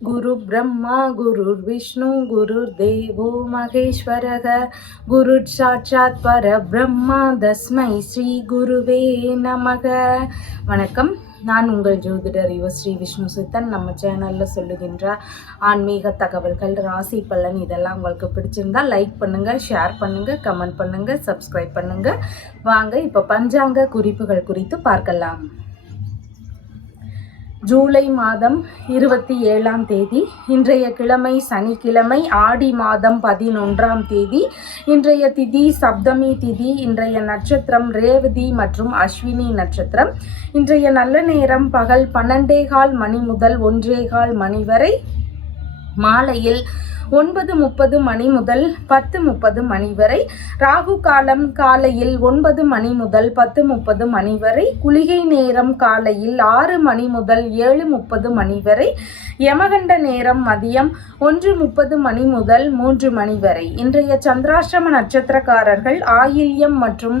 गुरु ब्रह्मा गुरुर्विष्णु गुरुर्देवो महेश्वरः गुरुः साक्षात् परब्रह्मा तस्मै ஸ்ரீ குருவே நமக. வணக்கம். நான் உங்கள் ஜோதிடர் ஸ்ரீ விஷ்ணு சித்தன். நம்ம சேனலில் சொல்லுகின்ற ஆன்மீக தகவல்கள், ராசி பலன் இதெல்லாம் உங்களுக்கு பிடிச்சிருந்தா லைக் பண்ணுங்கள், ஷேர் பண்ணுங்கள், கமெண்ட் பண்ணுங்கள், சப்ஸ்கிரைப் பண்ணுங்கள். வாங்க இப்போ பஞ்சாங்க குறிப்புகள் குறித்து பார்க்கலாம். ஜூலை மாதம் 27ஆம் தேதி, இன்றைய கிழமை சனிக்கிழமை, ஆடி மாதம் 11ஆம் தேதி. இன்றைய திதி சப்தமி திதி. இன்றைய நட்சத்திரம் ரேவதி மற்றும் அஸ்வினி நட்சத்திரம். இன்றைய நல்ல நேரம் பகல் 12:15 மணி முதல் 1:15 மணி வரை. மாலையில் 9:30 மணி முதல் 10:30 மணி வரை. ராகு காலம் காலையில் 9 மணி முதல் 10:30 மணி வரை. குளிகை நேரம் காலையில் 6 மணி முதல் 7:30 மணி வரை. யமகண்ட நேரம் மதியம் 1:30 மணி முதல் 3 மணி வரை. இன்றைய சந்திராஷ்டம நட்சத்திரக்காரர்கள் ஆயில்யம் மற்றும்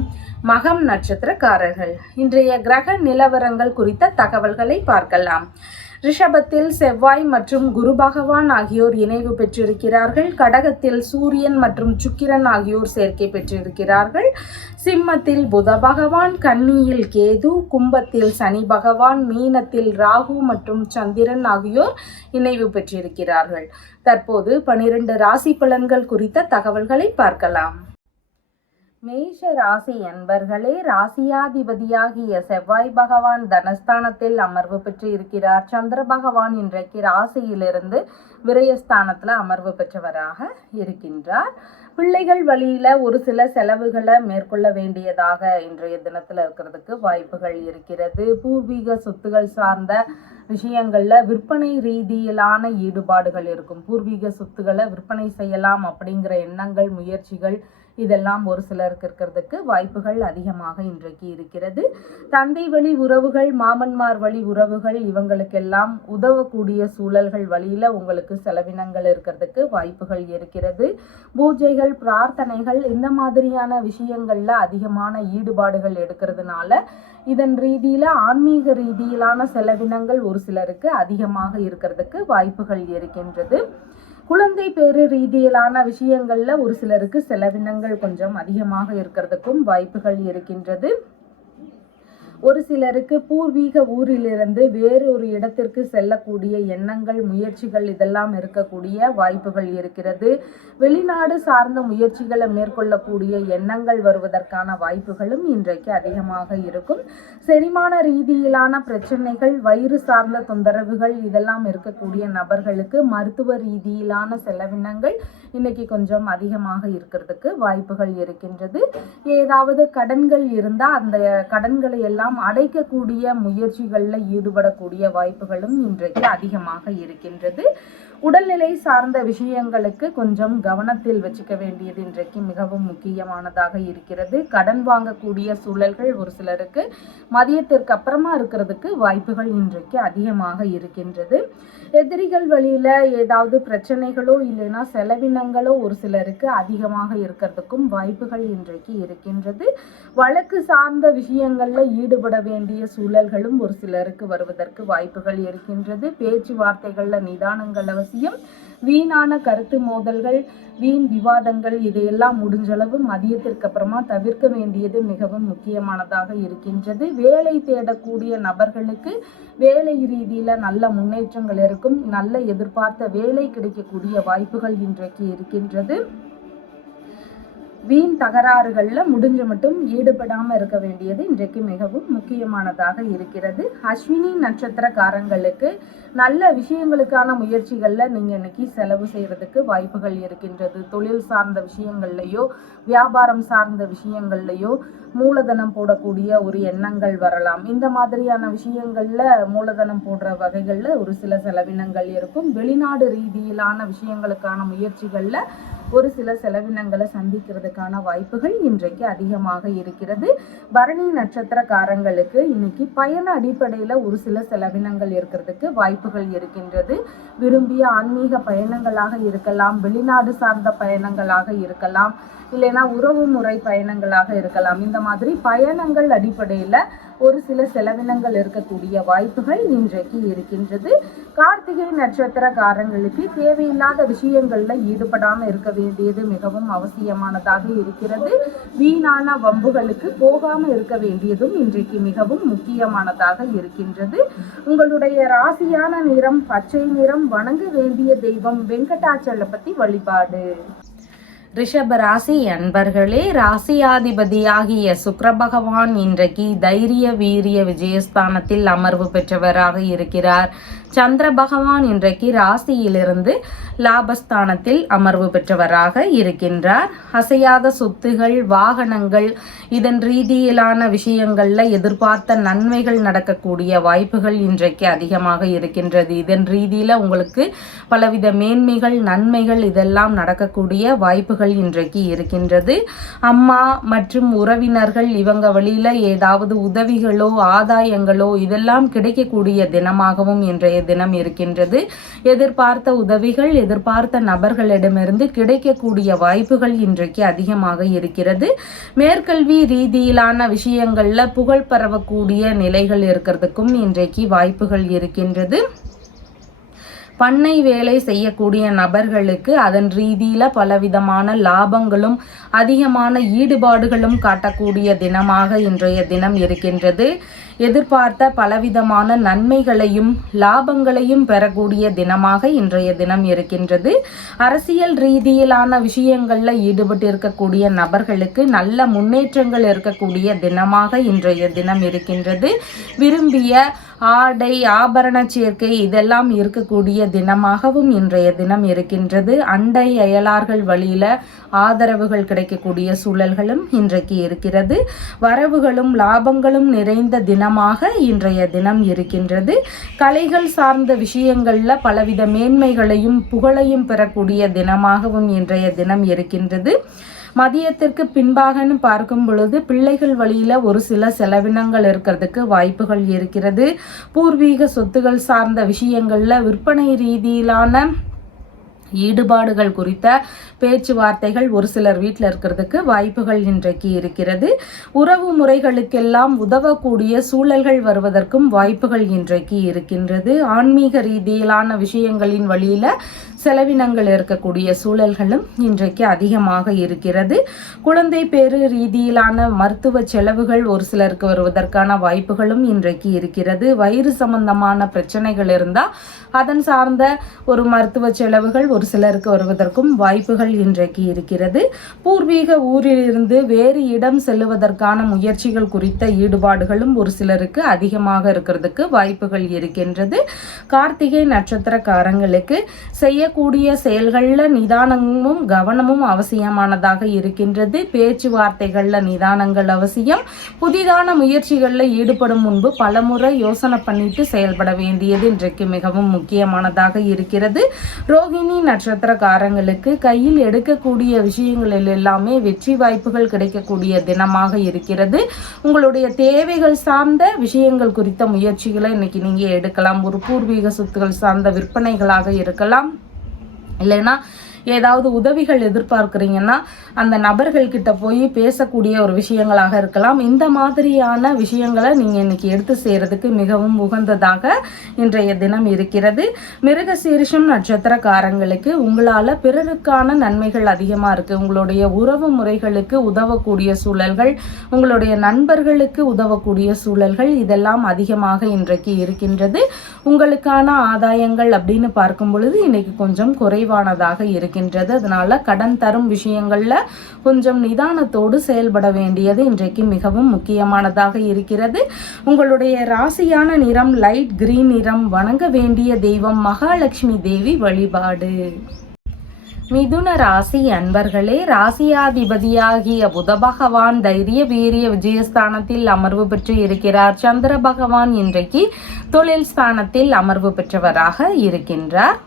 மகம் நட்சத்திரக்காரர்கள். இன்றைய கிரக நிலவரங்கள் குறித்த தகவல்களை பார்க்கலாம். ரிஷபத்தில் செவ்வாய் மற்றும் குரு பகவான் ஆகியோர் இணைவு பெற்றிருக்கிறார்கள். கடகத்தில் சூரியன் மற்றும் சுக்கிரன் ஆகியோர் சேர்க்கை பெற்றிருக்கிறார்கள். சிம்மத்தில் புத பகவான், கன்னியில் கேது, கும்பத்தில் சனி பகவான், மீனத்தில் ராகு மற்றும் சந்திரன் ஆகியோர் இணைவு பெற்றிருக்கிறார்கள். தற்போது 12 ராசி பலன்கள் குறித்த தகவல்களை பார்க்கலாம். மேஷ ராசி அன்பர்களே, ராசியாதிபதியாகிய செவ்வாய் பகவான் தனஸ்தானத்தில் அமர்வு பெற்று இருக்கிறார். சந்திர பகவான் இன்றைக்கு ராசியிலிருந்து விரயஸ்தானத்தில் அமர்வு பெற்றவராக இருக்கின்றார். பிள்ளைகள் வழியில் ஒரு சில செலவுகளை மேற்கொள்ள வேண்டியதாக இன்றைய தினத்தில் இருக்கிறதுக்கு வாய்ப்புகள் இருக்கிறது. பூர்வீக சொத்துகள் சார்ந்த விஷயங்களில் விற்பனை ரீதியிலான ஈடுபாடுகள் இருக்கும். பூர்வீக சொத்துக்களை விற்பனை செய்யலாம் அப்படிங்கிற எண்ணங்கள், முயற்சிகள் இதெல்லாம் ஒரு சிலருக்கு இருக்கிறதுக்கு வாய்ப்புகள் அதிகமாக இன்றைக்கு இருக்கிறது. தந்தை வழி உறவுகள், மாமன்மார் வழி உறவுகள் இவங்களுக்கெல்லாம் உதவக்கூடிய சூழல்கள் வழியில் உங்களுக்கு செலவினங்கள் இருக்கிறதுக்கு வாய்ப்புகள் இருக்கிறது. பூஜைகள், பிரார்த்தனைகள் இந்த மாதிரியான விஷயங்களில் அதிகமான ஈடுபாடுகள் எடுக்கிறதுனால இதன் ரீதியில் ஆன்மீக ரீதியிலான செலவினங்கள் ஒரு சிலருக்கு அதிகமாக இருக்கிறதுக்கு வாய்ப்புகள் இருக்கின்றது. குழந்தை பேரு ரீதியிலான விஷயங்கள்ல ஒரு சிலருக்கு செலவினங்கள் கொஞ்சம் அதிகமாக இருக்கிறதுக்கும் வாய்ப்புகள் இருக்கின்றது. ஒரு சிலருக்கு பூர்வீக ஊரிலிருந்து வேறு ஒரு இடத்திற்கு செல்லக்கூடிய எண்ணங்கள், முயற்சிகள் இதெல்லாம் இருக்கக்கூடிய வாய்ப்புகள் இருக்கிறது. வெளிநாடு சார்ந்த முயற்சிகளை மேற்கொள்ளக்கூடிய எண்ணங்கள் வருவதற்கான வாய்ப்புகளும் இன்றைக்கு அதிகமாக இருக்கும். செரிமான ரீதியிலான பிரச்சனைகள், வயிறு சார்ந்த தொந்தரவுகள் இதெல்லாம் இருக்கக்கூடிய நபர்களுக்கு மருத்துவ ரீதியிலான செலவினங்கள் இன்னைக்கு கொஞ்சம் அதிகமாக இருக்கிறதுக்கு வாய்ப்புகள் இருக்கின்றது. ஏதாவது கடன்கள் இருந்தால் அந்த கடன்களை எல்லாம் அடைக்கக்கூடிய முயற்சிகளில் ஈடுபடக்கூடிய வாய்ப்புகளும் இன்றைக்கு அதிகமாக இருக்கின்றது. உடல்நிலை சார்ந்த விஷயங்களுக்கு கொஞ்சம் கவனத்தில் வச்சுக்க வேண்டியது இன்றைக்கு மிகவும் முக்கியமானதாக இருக்கிறது. கடன் வாங்கக்கூடிய சூழல்கள் ஒரு சிலருக்கு மதியத்திற்கு அப்புறமா இருக்கிறதுக்கு வாய்ப்புகள் இன்றைக்கு அதிகமாக இருக்கின்றது. எதிரிகள் வழியில் ஏதாவது பிரச்சனைகளோ இல்லைன்னா செலவினங்களோ ஒரு சிலருக்கு அதிகமாக இருக்கிறதுக்கும் வாய்ப்புகள் இன்றைக்கு இருக்கின்றது. வழக்கு சார்ந்த விஷயங்களில் ஈடுபட வேண்டிய சூழல்களும் ஒரு சிலருக்கு வருவதற்கு வாய்ப்புகள் இருக்கின்றது. பேச்சுவார்த்தைகளில் நிதானங்கள் அவசியம். வீணான கருத்து மோதல்கள், வீண் விவாதங்கள் இதையெல்லாம் முடிஞ்சளவு மதியத்திற்கு அப்புறமா தவிர்க்க வேண்டியது மிகவும் முக்கியமானதாக இருக்கின்றது. வேலை தேடக்கூடிய நபர்களுக்கு வேலை ரீதியில நல்ல முன்னேற்றங்கள் இருக்கும். நல்ல எதிர்பார்த்த வேலை கிடைக்கக்கூடிய வாய்ப்புகள் இன்றைக்கு இருக்கின்றது. வீண் தகராறுகளில் முடிஞ்ச மட்டும் ஈடுபடாமல் இருக்க வேண்டியது இன்றைக்கு மிகவும் முக்கியமானதாக இருக்கிறது. அஸ்வினி நட்சத்திரக்காரங்களுக்கு நல்ல விஷயங்களுக்கான முயற்சிகளில் நீங்கள் இன்னைக்கு செலவு செய்கிறதுக்கு வாய்ப்புகள் இருக்கின்றது. தொழில் சார்ந்த விஷயங்கள்லையோ வியாபாரம் சார்ந்த விஷயங்கள்லையோ மூலதனம் போடக்கூடிய ஒரு எண்ணங்கள் வரலாம். இந்த மாதிரியான விஷயங்களில் மூலதனம் போடுற வகைகளில் ஒரு சில செலவினங்கள் இருக்கும். வெளிநாடு ரீதியிலான விஷயங்களுக்கான முயற்சிகளில் ஒரு சில செலவினங்களை சந்திக்கிறதுக்கான வாய்ப்புகள் இன்றைக்கு அதிகமாக இருக்கிறது. பரணி நட்சத்திரக்காரங்களுக்கு இன்னைக்கு பயண அடிப்படையில் ஒரு சில செலவினங்கள் இருக்கிறதுக்கு வாய்ப்புகள் இருக்கின்றது. விரும்பிய ஆன்மீக பயணங்களாக இருக்கலாம், வெளிநாடு சார்ந்த பயணங்களாக இருக்கலாம், இல்லைன்னா உறவு முறை பயணங்களாக இருக்கலாம். இந்த மாதிரி பயணங்கள் அடிப்படையில் ஒரு சில செலவினங்கள் இருக்கக்கூடிய வாய்ப்புகள் இன்றைக்கு இருக்கின்றது. கார்த்திகை நட்சத்திரக்காரங்களுக்கு தேவையில்லாத விஷயங்கள்ல ஈடுபடாமல் இருக்க வேண்டியது மிகவும் அவசியமானதாக இருக்கிறது. வீணான வம்புகளுக்கு போகாம இருக்க வேண்டியதும் இன்றைக்கு மிகவும் முக்கியமானதாக இருக்கின்றது. உங்களுடைய ராசியான நிறம் பச்சை நிறம். வணங்க வேண்டிய தெய்வம் வெங்கடாச்சலபதி வழிபாடு. ரிஷப ராசி அன்பர்களே, ராசியாதிபதியாகிய சுக்கிர பகவான் இன்றைக்கு தைரிய வீரிய விஜயஸ்தானத்தில் அமர்வு பெற்றவராக இருக்கிறார். சந்திர பகவான் இன்றைக்கு ராசியிலிருந்து லாபஸ்தானத்தில் அமர்வு பெற்றவராக இருக்கின்றார். அசையாத சொத்துகள், வாகனங்கள், இதன் ரீதியிலான விஷயங்கள்ல எதிர்பார்த்த நன்மைகள் நடக்கக்கூடிய வாய்ப்புகள் இன்றைக்கு அதிகமாக இருக்கின்றது. இதன் ரீதியில உங்களுக்கு பலவித மேன்மைகள், நன்மைகள் இதெல்லாம் நடக்கக்கூடிய வாய்ப்புகள் இன்றைக்கு இருக்கின்றது. அம்மா மற்றும் உறவினர்கள் இவங்க வழியில ஏதாவது உதவிகளோ ஆதாயங்களோ இதெல்லாம் கிடைக்கக்கூடிய தினமாகவும் இன்றைய தினம் இருக்கின்றது. எதிர்பார்த்த உதவிகள் எதிர்பார்த்த நபர்களிடமிருந்து கிடைக்கக்கூடிய வாய்ப்புகள் இன்றைக்கு அதிகமாக இருக்கிறது. மேற்கல்வி ரீதியிலான விஷயங்கள்ல புகழ் பரவக்கூடிய நிலைகள் இருக்கிறதுக்கும் இன்றைக்கு வாய்ப்புகள் இருக்கின்றது. பண்ணை வேலை செய்யக்கூடிய நபர்களுக்கு அதன் ரீதியில பலவிதமான லாபங்களும் அதிகமான ஈடுபாடுகளும் காட்டக்கூடிய தினமாக இன்றைய தினம் இருக்கின்றது. எதிர்பார்த்த பலவிதமான நன்மைகளையும் லாபங்களையும் பெறக்கூடிய தினமாக இன்றைய தினம் இருக்கின்றது. அரசியல் ரீதியிலான விஷயங்கள்ல ஈடுபட்டு இருக்கக்கூடிய நபர்களுக்கு நல்ல முன்னேற்றங்கள் இருக்கக்கூடிய தினமாக இன்றைய தினம் இருக்கின்றது. விரும்பிய ஆடை ஆபரண சேர்க்கை இதெல்லாம் இருக்கக்கூடிய தினமாகவும் இன்றைய தினம் இருக்கின்றது. அண்டை அயலார்கள் வழியில ஆதரவுகள் கிடைக்கக்கூடிய சூழல்களும் இன்றைக்கு இருக்கிறது. வரவுகளும் லாபங்களும் நிறைந்த தினமாக இன்றைய தினம் இருக்கின்றது. கலைகள் சார்ந்த விஷயங்கள்ல பலவித மேன்மைகளையும் புகழையும் பெறக்கூடிய தினமாகவும் இன்றைய தினம் இருக்கின்றது. மதியத்திற்கு பின்பாகன்னு பார்க்கும் பொழுது பிள்ளைகள் வழியில ஒரு சில செலவினங்கள் இருக்கிறதுக்கு வாய்ப்புகள் இருக்கிறது. பூர்வீக சொத்துகள் சார்ந்த விஷயங்கள்ல விற்பனை ரீதியிலான ஈடுபாடுகள் குறித்த பேச்சுவார்த்தைகள் ஒரு சிலர் வீட்டில் இருக்கிறதுக்கு வாய்ப்புகள் இன்றைக்கு இருக்கிறது. உறவு முறைகளுக்கெல்லாம் உதவக்கூடிய சூழல்கள் வருவதற்கும் வாய்ப்புகள் இன்றைக்கு இருக்கின்றது. ஆன்மீக ரீதியிலான விஷயங்களின் வழியில செலவினங்கள் இருக்கக்கூடிய சூழல்களும் இன்றைக்கு அதிகமாக இருக்கிறது. குழந்தை பேறு ரீதியிலான மருத்துவ செலவுகள் ஒரு சிலருக்கு வருவதற்கான வாய்ப்புகளும் இன்றைக்கு இருக்கிறது. வயிறு சம்பந்தமான பிரச்சனைகள் இருந்தால் அதன் சார்ந்த ஒரு மருத்துவ செலவுகள் ஒரு சிலருக்கு வருவதற்கும் வாய்ப்புகள் இன்றைக்கு இருக்கிறது. பூர்வீக ஊரிலிருந்து வேறு இடம் செல்லுவதற்கான முயற்சிகள் குறித்த ஈடுபாடுகளும் ஒரு சிலருக்கு அதிகமாக இருக்கிறதுக்கு வாய்ப்புகள் இருக்கின்றது. கார்த்திகை நட்சத்திரக்காரங்களுக்கு செய்யக்கூடிய செயல்கள்ல நிதானமும் கவனமும் அவசியமானதாக இருக்கின்றது. பேச்சுவார்த்தைகள்ல நிதானங்கள் அவசியம். புதிதான முயற்சிகள்ல ஈடுபடும் முன்பு பலமுறை யோசனை பண்ணிட்டு செயல்பட வேண்டியது இன்றைக்கு மிகவும் முக்கியமானதாக இருக்கிறது. ரோகிணி நட்சத்திரக்காரங்களுக்கு கையில் எடுக்கக்கூடிய விஷயங்களில் எல்லாமே வெற்றி வாய்ப்புகள் கிடைக்கக்கூடிய தினமாக இருக்கிறது. உங்களுடைய தேவைகள் சார்ந்த விஷயங்கள் குறித்த முயற்சிகளை இன்னைக்கு நீங்க எடுக்கலாம். ஒரு பூர்வீக சொத்துக்கள் சார்ந்த விற்பனைகளாக இருக்கலாம், இல்லைன்னா ஏதாவது உதவிகள் எதிர்பார்க்குறீங்கன்னா அந்த நபர்கள்கிட்ட போய் பேசக்கூடிய ஒரு விஷயங்களாக இருக்கலாம். இந்த மாதிரியான விஷயங்களை நீங்கள் இன்னைக்கு எடுத்து செய்கிறதுக்கு மிகவும் உகந்ததாக இன்றைய தினம் இருக்கிறது. மிருகசீரிஷம் நட்சத்திரக்காரங்களுக்கு உங்களால் பிறருக்கான நன்மைகள் அதிகமாக இருக்குது. உங்களுடைய உறவு முறைகளுக்கு உதவக்கூடிய சூழல்கள், உங்களுடைய நண்பர்களுக்கு உதவக்கூடிய சூழல்கள் இதெல்லாம் அதிகமாக இன்றைக்கு இருக்கின்றது. உங்களுக்கான ஆதாயங்கள் அப்படின்னு பார்க்கும் பொழுது இன்னைக்கு கொஞ்சம் குறைவானதாக இருக்கின்றது. அதனால கடன் தரும் விஷயங்கள்ல கொஞ்சம் நிதானத்தோடு செயல்பட வேண்டியது இன்றைக்கு மிகவும் முக்கியமானதாக இருக்கிறது. உங்களுடைய ராசியான நிறம் லைட் கிரீன் நிறம். வணங்க வேண்டிய தெய்வம் மகாலட்சுமி தேவி வழிபாடு. மிதுன ராசி அன்பர்களே, ராசியாதிபதியாகிய புத பகவான் தைரிய வீரிய விஜயஸ்தானத்தில் அமர்வு பெற்று இருக்கிறார். சந்திர பகவான் இன்றைக்கு தொழில் ஸ்தானத்தில் அமர்வு பெற்றவராக இருக்கின்றார்.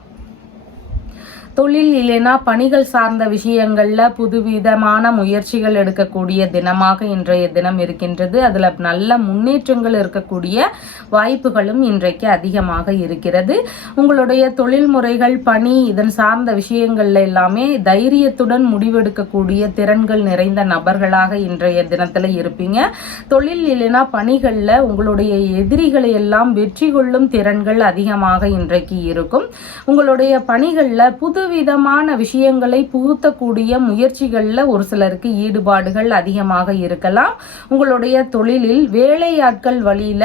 தொழில் இல்லைனா பணிகள் சார்ந்த விஷயங்களில் புதுவிதமான முயற்சிகள் எடுக்கக்கூடிய தினமாக இன்றைய தினம் இருக்கின்றது. அதில் நல்ல முன்னேற்றங்கள் இருக்கக்கூடிய வாய்ப்புகளும் இன்றைக்கு அதிகமாக இருக்கிறது. உங்களுடைய தொழில் முறைகள், பணி, இதன் சார்ந்த விஷயங்கள்ல எல்லாமே தைரியத்துடன் முடிவெடுக்கக்கூடிய திறன்கள் நிறைந்த நபர்களாக இன்றைய தினத்தில் இருப்பீங்க. தொழில் இல்லைனா பணிகளில் உங்களுடைய எதிரிகளை எல்லாம் வெற்றி கொள்ளும் திறன்கள் அதிகமாக இன்றைக்கு இருக்கும். உங்களுடைய பணிகளில் புதுவிதமான விஷயங்களை புகுத்தக்கூடிய முயற்சிகளில் ஒரு சிலருக்கு ஈடுபாடுகள் அதிகமாக இருக்கலாம். உங்களுடைய தொழிலில் வேலையாட்கள் வழியில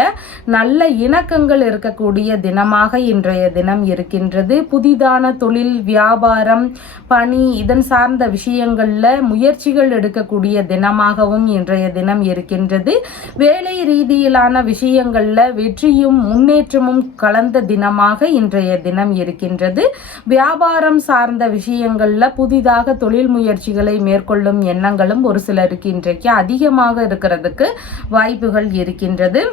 நல்ல இணக்கங்கள் இருக்கக்கூடிய தினமாக இன்றைய தினம் இருக்கின்றது. புதிதான தொழில், வியாபாரம், பணி, இதன் சார்ந்த விஷயங்கள்ல முயற்சிகள் எடுக்கக்கூடிய தினமாகவும் இன்றைய தினம் இருக்கின்றது. வேலை ரீதியிலான விஷயங்கள்ல வெற்றியும் முன்னேற்றமும் கலந்த தினமாக இன்றைய தினம் இருக்கின்றது. வியாபாரம் சார்ந்த விஷயங்கள்ல புதிதாக தொழில் முயற்சிகளை மேற்கொள்ளும் எண்ணங்களும் ஒரு சிலருக்கு இன்றைக்கு அதிகமாக இருக்கிறதுக்கு வாய்ப்புகள் இருக்கின்றது.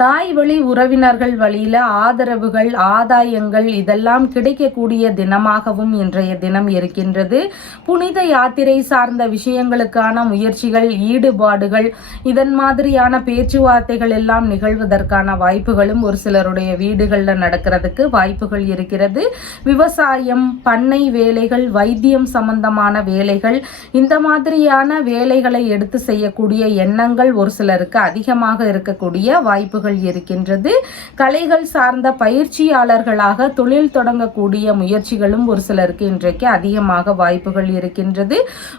தாய் வழி உறவினர்கள் வழியில ஆதரவுகள், ஆதாயங்கள் இதெல்லாம் கிடைக்கக்கூடிய தினமாகவும் இன்றைய தினம் இருக்கின்றது. புனித யாத்திரை சார்ந்த விஷயங்களுக்கான முயற்சிகள், ஈடுபாடுகள், இதன் மாதிரியான பேச்சுவார்த்தைகள் எல்லாம் நிகழ்வதற்கான வாய்ப்புகளும் ஒரு சிலருடைய வீடுகளில் நடக்கிறதுக்கு வாய்ப்புகள் இருக்கிறது. விவசாயம், பண்ணை வேலைகள், வைத்தியம் சம்பந்தமான வேலைகள், இந்த மாதிரியான வேலைகளை எடுத்து செய்யக்கூடிய எண்ணங்கள் ஒரு சிலருக்கு அதிகமாக இருக்கக்கூடிய வாய்ப்புகள் இருக்கின்றது. கலைகள் சார்ந்த பயிற்சியாளர்களாக தொழில் தொடங்கக்கூடிய முயற்சிகளும் ஒரு சிலருக்கு இன்றைக்கு அதிகமாக வாய்ப்புகள் இருக்கின்றது.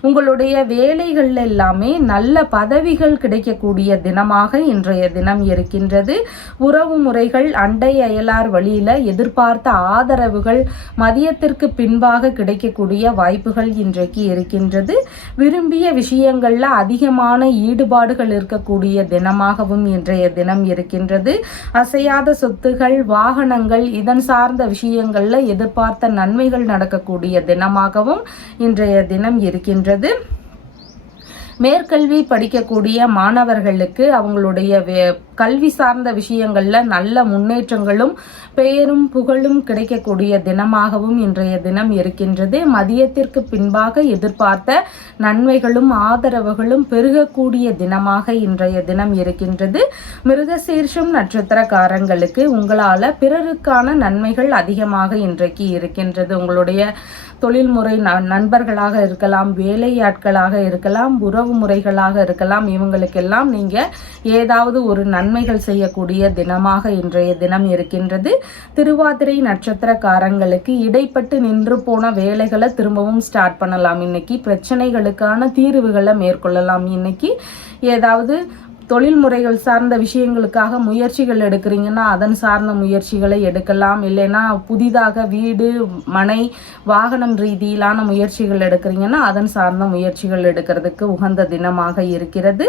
உங்களுடைய வேலைகள் எல்லாமே நல்ல பதவிகள் கிடைக்கக்கூடிய தினமாக இன்றைய தினம் இருக்கின்றது. உறவு முறைகள், அண்டை அயலார் வழியில எதிர்பார்த்த ஆதரவுகள் மதியத்திற்கு பின்பாக கிடைக்கக்கூடிய வாய்ப்புகள் இன்றைக்கு இருக்கின்றது. விரும்பிய விஷயங்கள்ல அதிகமான ஈடுபாடுகள் இருக்கக்கூடிய தினமாகவும் இன்றைய தினம் இருக்கின்றது. அசையாத சொத்துகள், வாகனங்கள், இதன் சார்ந்த விஷயங்கள்ல எதிர்பார்த்த நன்மைகள் நடக்கக்கூடிய தினமாகவும் இன்றைய தினம் இருக்கின்றது. மேற்கல்வி படிக்கக்கூடிய மாணவர்களுக்கு அவங்களுடைய கல்வி சார்ந்த விஷயங்கள்ல நல்ல முன்னேற்றங்களும் பெயரும் புகழும் கிடைக்கக்கூடிய தினமாகவும் இன்றைய தினம் இருக்கின்றது. மதியத்திற்கு பின்பாக எதிர்பார்த்த நன்மைகளும் ஆதரவுகளும் பெருகக்கூடிய தினமாக இன்றைய தினம் இருக்கின்றது. மிருகசீர்ஷம் நட்சத்திரக்காரங்களுக்கு உங்களால பிறருக்கான நன்மைகள் அதிகமாக இன்றைக்கு இருக்கின்றது. உங்களுடைய தொழில்முறை நண்பர்களாக இருக்கலாம், வேலையாட்களாக இருக்கலாம், உறவு முறைகளாக இருக்கலாம், இவங்களுக்கெல்லாம் நீங்க ஏதாவது ஒரு நன்மைகள் செய்யக்கூடிய தினமாக இன்றைய தினம் இருக்கின்றது. திருவாதிரை நட்சத்திரக்காரங்களுக்கு இடைப்பட்டு நின்று போன வேலைகளை திரும்பவும் ஸ்டார்ட் பண்ணலாம். இன்னைக்கு பிரச்சனைகளுக்கான தீர்வுகளை மேற்கொள்ளலாம். இன்னைக்கு ஏதாவது தொழில் முறைகள் சார்ந்த விஷயங்களுக்காக முயற்சிகள் எடுக்கிறீங்கன்னா அதன் சார்ந்த முயற்சிகளை எடுக்கலாம். இல்லைன்னா புதிதாக வீடு, மனை, வாகனம் ரீதியிலான முயற்சிகள் எடுக்கிறீங்கன்னா அதன் சார்ந்த முயற்சிகள் எடுக்கிறதுக்கு உகந்த தினமாக இருக்கிறது.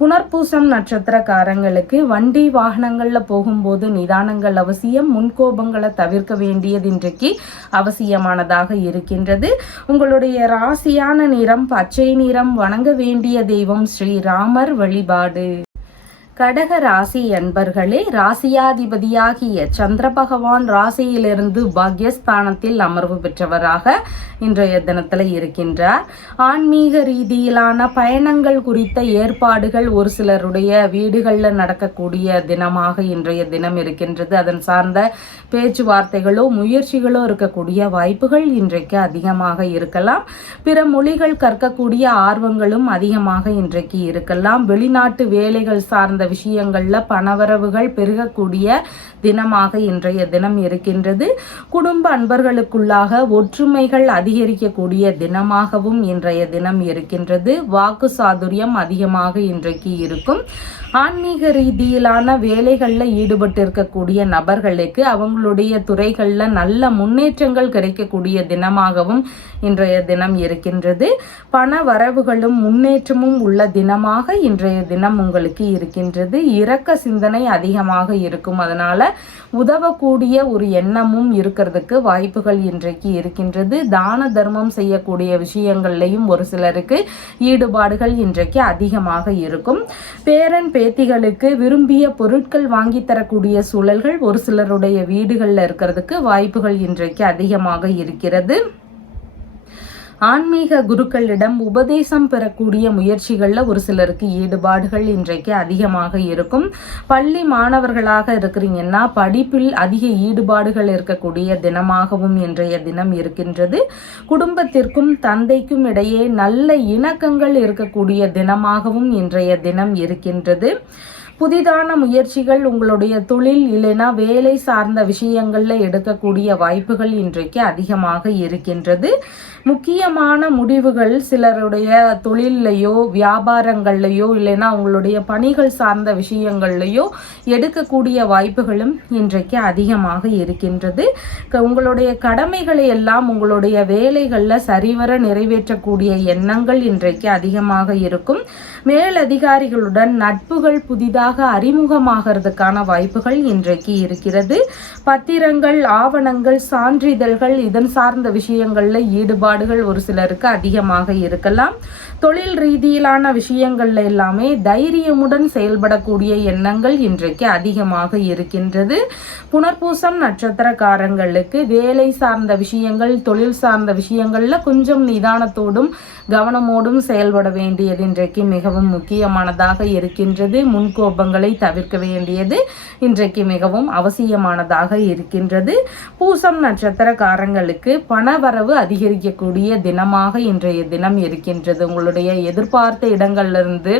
புனர்பூசம் நட்சத்திரக்காரங்களுக்கு வண்டி வாகனங்களில் போகும்போது நிதானங்கள் அவசியம். முன்கோபங்களை தவிர்க்க வேண்டியது இன்றைக்கு அவசியமானதாக இருக்கின்றது. உங்களுடைய ராசியான நிறம் பச்சை நிறம். வணங்க வேண்டிய தெய்வம் ஸ்ரீராமர் வழிபாடு. கடக ராசி அன்பர்களே, ராசியாதிபதியாகிய சந்திர பகவான் ராசியிலிருந்து பாக்யஸ்தானத்தில் அமர்வு பெற்றவராக இன்றைய தினத்தில் இருக்கின்றார். ஆன்மீக ரீதியிலான பயணங்கள் குறித்த ஏற்பாடுகள் ஒரு சிலருடைய வீடுகளில் நடக்கக்கூடிய தினமாக இன்றைய தினம் இருக்கின்றது. அதன் சார்ந்த பேச்சுவார்த்தைகளோ முயற்சிகளோ இருக்கக்கூடிய வாய்ப்புகள் இன்றைக்கு அதிகமாக இருக்கலாம். பிற மொழிகள் கற்கக்கூடிய ஆர்வங்களும் அதிகமாக இன்றைக்கு இருக்கலாம். வெளிநாட்டு வேலைகள் சார்ந்த விஷயங்கள்ல பணவரவுகள் பெருகக்கூடிய தினமாக இன்றைய தினம் இருக்கின்றது. குடும்ப அன்பர்களுக்குள்ளாக ஒற்றுமைகள் அதிகரிக்கக்கூடிய தினமாகவும் இன்றைய தினம் இருக்கின்றது. வாக்கு சாதுரியம் அதிகமாக இன்றைக்கு இருக்கும். ஆன்மீக ரீதியிலான வேலைகளில் ஈடுபட்டு இருக்கக்கூடிய நபர்களுக்கு அவங்களுடைய துறைகளில் நல்ல முன்னேற்றங்கள் கிடைக்கக்கூடிய தினமாகவும் இன்றைய தினம் இருக்கின்றது. பண வரவுகளும் முன்னேற்றமும் உள்ள தினமாக இன்றைய தினம் உங்களுக்கு இருக்கின்றது. இரக்க சிந்தனை அதிகமாக இருக்கும். அதனால உதவக்கூடிய ஒரு எண்ணமும் இருக்கிறதுக்கு வாய்ப்புகள் இன்றைக்கு இருக்கின்றது. தான தர்மம் செய்யக்கூடிய விஷயங்கள்லையும் ஒரு சிலருக்கு ஈடுபாடுகள் இன்றைக்கு அதிகமாக இருக்கும். பேரன் பேத்திகளுக்கு விரும்பிய பொருட்கள் வாங்கி தரக்கூடிய சூழல்கள் ஒரு சிலருடைய வீடுகளில் இருக்கிறதுக்கு வாய்ப்புகள் இன்றைக்கு அதிகமாக இருக்கிறது. ஆன்மீக குருக்களிடம் உபதேசம் பெறக்கூடிய முயற்சிகளில் ஒரு சிலருக்கு ஈடுபாடுகள் இன்றைக்கு அதிகமாக இருக்கும். பள்ளி மாணவர்களாக இருக்கிறீங்கன்னா படிப்பில் அதிக ஈடுபாடுகள் இருக்கக்கூடிய தினமாகவும் இன்றைய தினம் இருக்கின்றது. குடும்பத்திற்கும் தந்தைக்கும் இடையே நல்ல இணக்கங்கள் இருக்கக்கூடிய தினமாகவும் இன்றைய தினம் இருக்கின்றது. புதிதான முயற்சிகள் உங்களுடைய தொழில் இல்லைனா வேலை சார்ந்த விஷயங்களில் எடுக்கக்கூடிய வாய்ப்புகள் இன்றைக்கு அதிகமாக இருக்கின்றது. முக்கியமான முடிவுகள் சிலருடைய தொழிலையோ வியாபாரங்கள்லையோ இல்லைனா உங்களுடைய பணிகள் சார்ந்த விஷயங்கள்லையோ எடுக்கக்கூடிய வாய்ப்புகளும் இன்றைக்கு அதிகமாக இருக்கின்றது. உங்களுடைய கடமைகளை எல்லாம் உங்களுடைய வேலைகளில் சரிவர நிறைவேற்றக்கூடிய எண்ணங்கள் இன்றைக்கு அதிகமாக இருக்கும். மேலதிகாரிகளுடன் நட்புகள் புதிதாக அறிமுகமாகிறதுக்கான வாய்ப்புகள் இன்றைக்கு இருக்கிறது. பத்திரங்கள், ஆவணங்கள், சான்றிதழ்கள் இதன் சார்ந்த விஷயங்கள்ல ஈடுபாடுகள் ஒரு சிலருக்கு அதிகமாக இருக்கலாம். தொழில் ரீதியிலான விஷயங்கள்ல எல்லாமே தைரியமுடன் செயல்படக்கூடிய எண்ணங்கள் இன்றைக்கு அதிகமாக இருக்கின்றது. புனர்பூசம் நட்சத்திரக்காரங்களுக்கு வேலை சார்ந்த விஷயங்கள், தொழில் சார்ந்த விஷயங்கள்ல கொஞ்சம் நிதானத்தோடும் கவனமோடும் செயல்பட வேண்டியது இன்றைக்கு மிகவும் முக்கியமானதாக இருக்கின்றது. முன்கோபங்களை தவிர்க்க வேண்டியது இன்றைக்கு மிகவும் அவசியமானதாக இருக்கின்றது. பூசம் நட்சத்திரக்காரங்களுக்கு பணவரவு அதிகரிக்கக்கூடிய தினமாக இன்றைய தினம் இருக்கின்றது. உங்களுடைய எதிர்பார்த்த இடங்கள்லிருந்து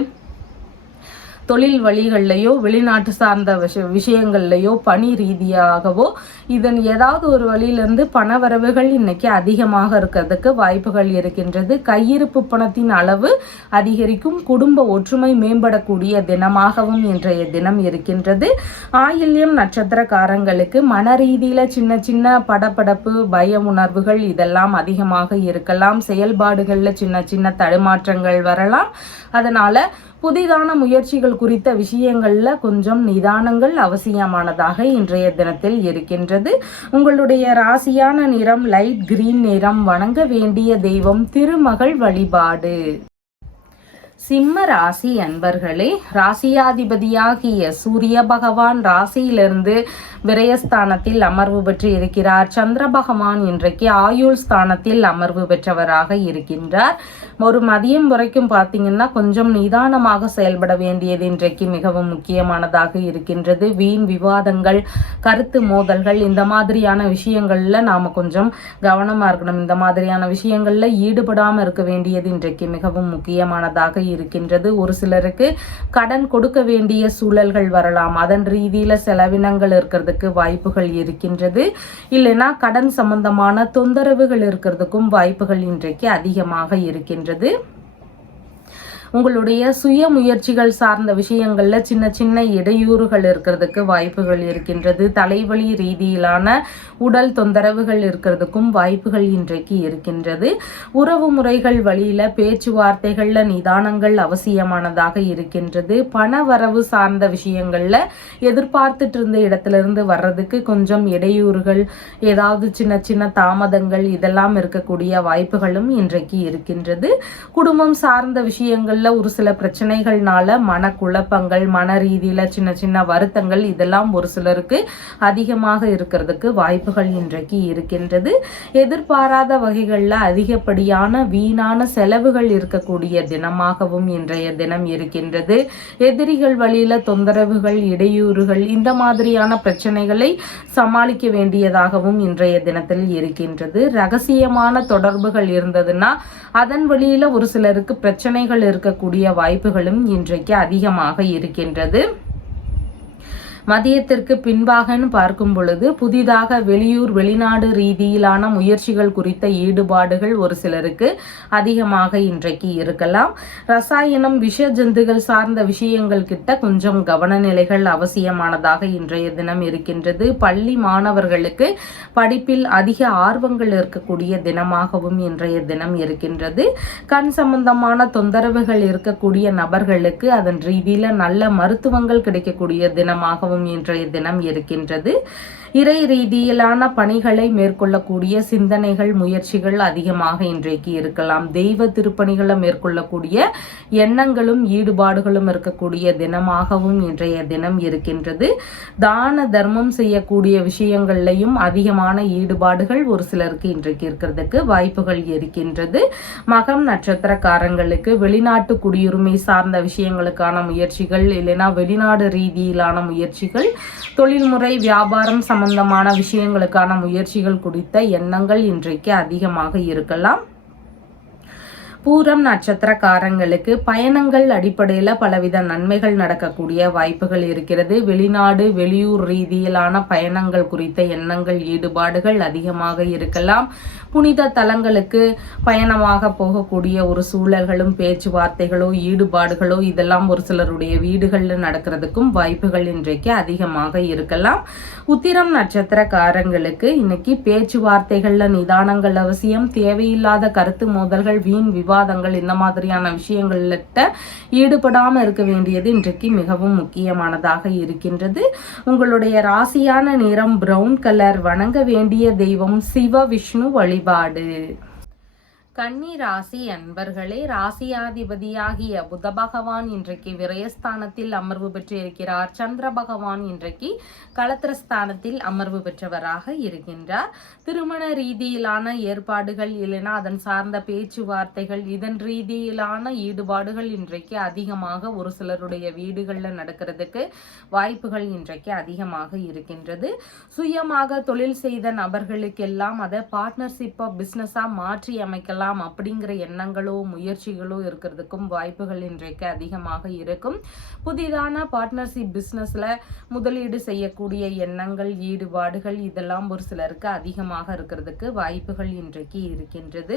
தொழில் வழிகள்லையோ வெளிநாட்டு சார்ந்த விஷயங்கள்லையோ பணி ரீதியாகவோ இதன் ஏதாவது ஒரு வழியிலிருந்து பணவரவுகள் இன்னைக்கு அதிகமாக இருக்கிறதுக்கு வாய்ப்புகள் இருக்கின்றது. கையிருப்பு பணத்தின் அளவு அதிகரிக்கும். குடும்ப ஒற்றுமை மேம்படக்கூடிய தினமாகவும் இன்றைய தினம் இருக்கின்றது. ஆயில்யம் நட்சத்திரக்காரங்களுக்கு மன ரீதியில சின்ன சின்ன படபடப்பு, பய உணர்வுகள் இதெல்லாம் அதிகமாக இருக்கலாம். செயல்பாடுகள்ல சின்ன சின்ன தடுமாற்றங்கள் வரலாம். அதனால புதிதான முயற்சிகள் குறித்த விஷயங்கள்ல கொஞ்சம் நிதானங்கள் அவசியமானதாக இன்றைய தினத்தில் இருக்கின்றது. உங்களுடைய ராசியான நிறம் லைட் கிரீன் நிறம். வணங்க வேண்டிய தெய்வம் திருமகள் வழிபாடு. சிம்ம ராசி அன்பர்களே, ராசியாதிபதியாகிய சூரிய பகவான் ராசியிலிருந்து விரயஸ்தானத்தில் அமர்வு பெற்று இருக்கிறார். சந்திர பகவான் இன்றைக்கு ஆயுள் ஸ்தானத்தில் அமர்வு பெற்றவராக இருக்கின்றார். ஒரு மதியம் வரைக்கும் பார்த்தீங்கன்னா கொஞ்சம் நிதானமாக செயல்பட வேண்டியது இன்றைக்கு மிகவும் முக்கியமானதாக இருக்கின்றது. வீண் விவாதங்கள், கருத்து மோதல்கள் இந்த மாதிரியான விஷயங்கள்ல நாம கொஞ்சம் கவனமா இருக்கணும். இந்த மாதிரியான விஷயங்கள்ல ஈடுபடாமல் இருக்க வேண்டியது இன்றைக்கு மிகவும் முக்கியமானதாக இருக்கின்றது. ஒரு சிலருக்கு கடன் கொடுக்க வேண்டிய சூழல்கள் வரலாம். அதன் ரீதியில செலவினங்கள் இருக்கிறதுக்கு வாய்ப்புகள் இருக்கின்றது. இல்லைன்னா கடன் சம்பந்தமான தொந்தரவுகள் இருக்கிறதுக்கும் வாய்ப்புகள் இன்றைக்கு அதிகமாக இருக்கின்றது. உங்களுடைய சுய முயற்சிகள் சார்ந்த விஷயங்கள்ல சின்ன சின்ன இடையூறுகள் இருக்கிறதுக்கு வாய்ப்புகள் இருக்கின்றது. தலைவலி ரீதியிலான உடல் தொந்தரவுகள் இருக்கிறதுக்கும் வாய்ப்புகள் இன்றைக்கு இருக்கின்றது. உறவு முறைகள் வழியில பேச்சுவார்த்தைகள்ல நிதானங்கள் அவசியமானதாக இருக்கின்றது. பண வரவு சார்ந்த விஷயங்கள்ல எதிர்பார்த்துட்டு இருந்த இடத்திலிருந்து வர்றதுக்கு கொஞ்சம் இடையூறுகள், ஏதாவது சின்ன சின்ன தாமதங்கள் இதெல்லாம் இருக்கக்கூடிய வாய்ப்புகளும் இன்றைக்கு இருக்கின்றது. குடும்பம் சார்ந்த விஷயங்கள் ஒரு சில பிரச்சனைகள்னால மனக்குழப்பங்கள், மன ரீதியில சின்ன சின்ன வருத்தங்கள் இதெல்லாம் ஒரு சிலருக்கு அதிகமாக இருக்கிறதுக்கு வாய்ப்புகள் இன்றைக்கு இருக்கின்றது. எதிர்பாராத வகைகள்ல அதிகப்படியான வீணான செலவுகள் இருக்கக்கூடிய தினமாகவும் இன்றைய தினம் இருக்கின்றது. எதிரிகள் வழியில தொந்தரவுகள், இடையூறுகள் இந்த மாதிரியான பிரச்சனைகளை சமாளிக்க வேண்டியதாகவும் இன்றைய தினத்தில் இருக்கின்றது. ரகசியமான தொடர்புகள் இருந்ததுன்னா அதன் வழியில ஒரு சிலருக்கு பிரச்சனைகள் இருக்கக்கூடிய வாய்ப்புகளும் இன்றைக்கு அதிகமாக இருக்கின்றது. மதியத்திற்கு பின்பாகன்னு பார்க்கும் பொழுது புதிதாக வெளியூர் வெளிநாடு ரீதியிலான முயற்சிகள் குறித்த ஈடுபாடுகள் ஒரு சிலருக்கு அதிகமாக இன்றைக்கு இருக்கலாம். ரசாயனம், விஷ ஜந்துகள் சார்ந்த விஷயங்கள் கிட்ட கொஞ்சம் கவனநிலைகள் அவசியமானதாக இன்றைய தினம் இருக்கின்றது. பள்ளி மாணவர்களுக்கு படிப்பில் அதிக ஆர்வங்கள் இருக்கக்கூடிய தினமாகவும் இன்றைய தினம் இருக்கின்றது. கண் சம்பந்தமான தொந்தரவுகள் இருக்கக்கூடிய நபர்களுக்கு அதன் ரீதியில நல்ல மருத்துவங்கள் கிடைக்கக்கூடிய தினமாகவும் இன்றைய தினம் இருக்கின்றது. இறை ரீதியிலான பணிகளை மேற்கொள்ளக்கூடிய சிந்தனைகள் முயற்சிகள் அதிகமாக இன்றைக்கு இருக்கலாம். தெய்வ திருப்பணிகளை மேற்கொள்ளக்கூடிய எண்ணங்களும் ஈடுபாடுகளும் இருக்கக்கூடிய தினமாகவும் இன்றைய தினம் இருக்கின்றது. தான தர்மம் செய்யக்கூடிய விஷயங்கள்லையும் அதிகமான ஈடுபாடுகள் ஒரு சிலருக்கு இன்றைக்கு இருக்கிறதுக்கு வாய்ப்புகள் இருக்கின்றது. மகம் நட்சத்திரக்காரங்களுக்கு வெளிநாட்டு குடியுரிமை சார்ந்த விஷயங்களுக்கான முயற்சிகள், இல்லைனா வெளிநாடு ரீதியிலான முயற்சிகள், தொழில்முறை வியாபாரம் சம்பந்தமான விஷயங்களுக்கான முயற்சிகள் குறித்த எண்ணங்கள் இன்றைக்கு அதிகமாக இருக்கலாம். பூரம் நட்சத்திரக்காரங்களுக்கு பயணங்கள் அடிப்படையில் பலவித நன்மைகள் நடக்கக்கூடிய வாய்ப்புகள் இருக்கிறது. வெளிநாடு வெளியூர் ரீதியிலான பயணங்கள் குறித்த எண்ணங்கள் ஈடுபாடுகள் அதிகமாக இருக்கலாம். புனித தலங்களுக்கு பயணமாக போகக்கூடிய ஒரு சூழல்களும் பேச்சுவார்த்தைகளோ ஈடுபாடுகளோ இதெல்லாம் ஒரு சிலருடைய வீடுகளில் நடக்கிறதுக்கும் வாய்ப்புகள் இன்றைக்கு அதிகமாக இருக்கலாம். உத்திரம் நட்சத்திரக்காரங்களுக்கு இன்னைக்கு பேச்சுவார்த்தைகள்ல நிதானங்கள் அவசியம். தேவையில்லாத கருத்து மோதல்கள், வீண் விவாதங்கள், இந்த மாதிரியான விஷயங்கள்கிட்ட ஈடுபடாம இருக்க வேண்டியது இன்றைக்கு மிகவும் முக்கியமானதாக இருக்கின்றது. உங்களுடைய ராசியான நிறம் பிரவுன் கலர். வணங்க வேண்டிய தெய்வம் சிவ விஷ்ணு வழிபாடு. கன்னி ராசி அன்பர்களே, ராசியாதிபதியாகிய புத பகவான் இன்றைக்கு விரயஸ்தானத்தில் அமர்வு பெற்று இருக்கிறார். சந்திர பகவான் இன்றைக்கு களத்திரஸ்தானத்தில் அமர்வு பெற்றவராக இருக்கின்றார். திருமண ரீதியிலான ஏற்பாடுகள், இல்லைனா அதன் சார்ந்த பேச்சுவார்த்தைகள், இதன் ரீதியிலான ஈடுபாடுகள் இன்றைக்கு அதிகமாக ஒரு சிலருடைய வீடுகளில் நடக்கிறதுக்கு வாய்ப்புகள் இன்றைக்கு அதிகமாக இருக்கின்றது. சுயமாக தொழில் செய்த நபர்களுக்கெல்லாம் அதை பார்ட்னர்ஷிப்பா பிஸ்னஸா மாற்றி அமைக்கலாம் அப்படிங்கிற எண்ணங்களோ முயற்சிகளோ இருக்கிறதுக்கும் வாய்ப்புகள் இன்றைக்கு அதிகமாக இருக்கும். புதிதான பார்ட்னர்ஷிப் பிசினஸ்ல முதலீடு செய்யக்கூடிய எண்ணங்கள் ஈடுபாடுகள் இதெல்லாம் ஒரு சிலருக்கு அதிகமாக இருக்கிறதுக்கு வாய்ப்புகள் இன்றைக்கு இருக்கின்றது.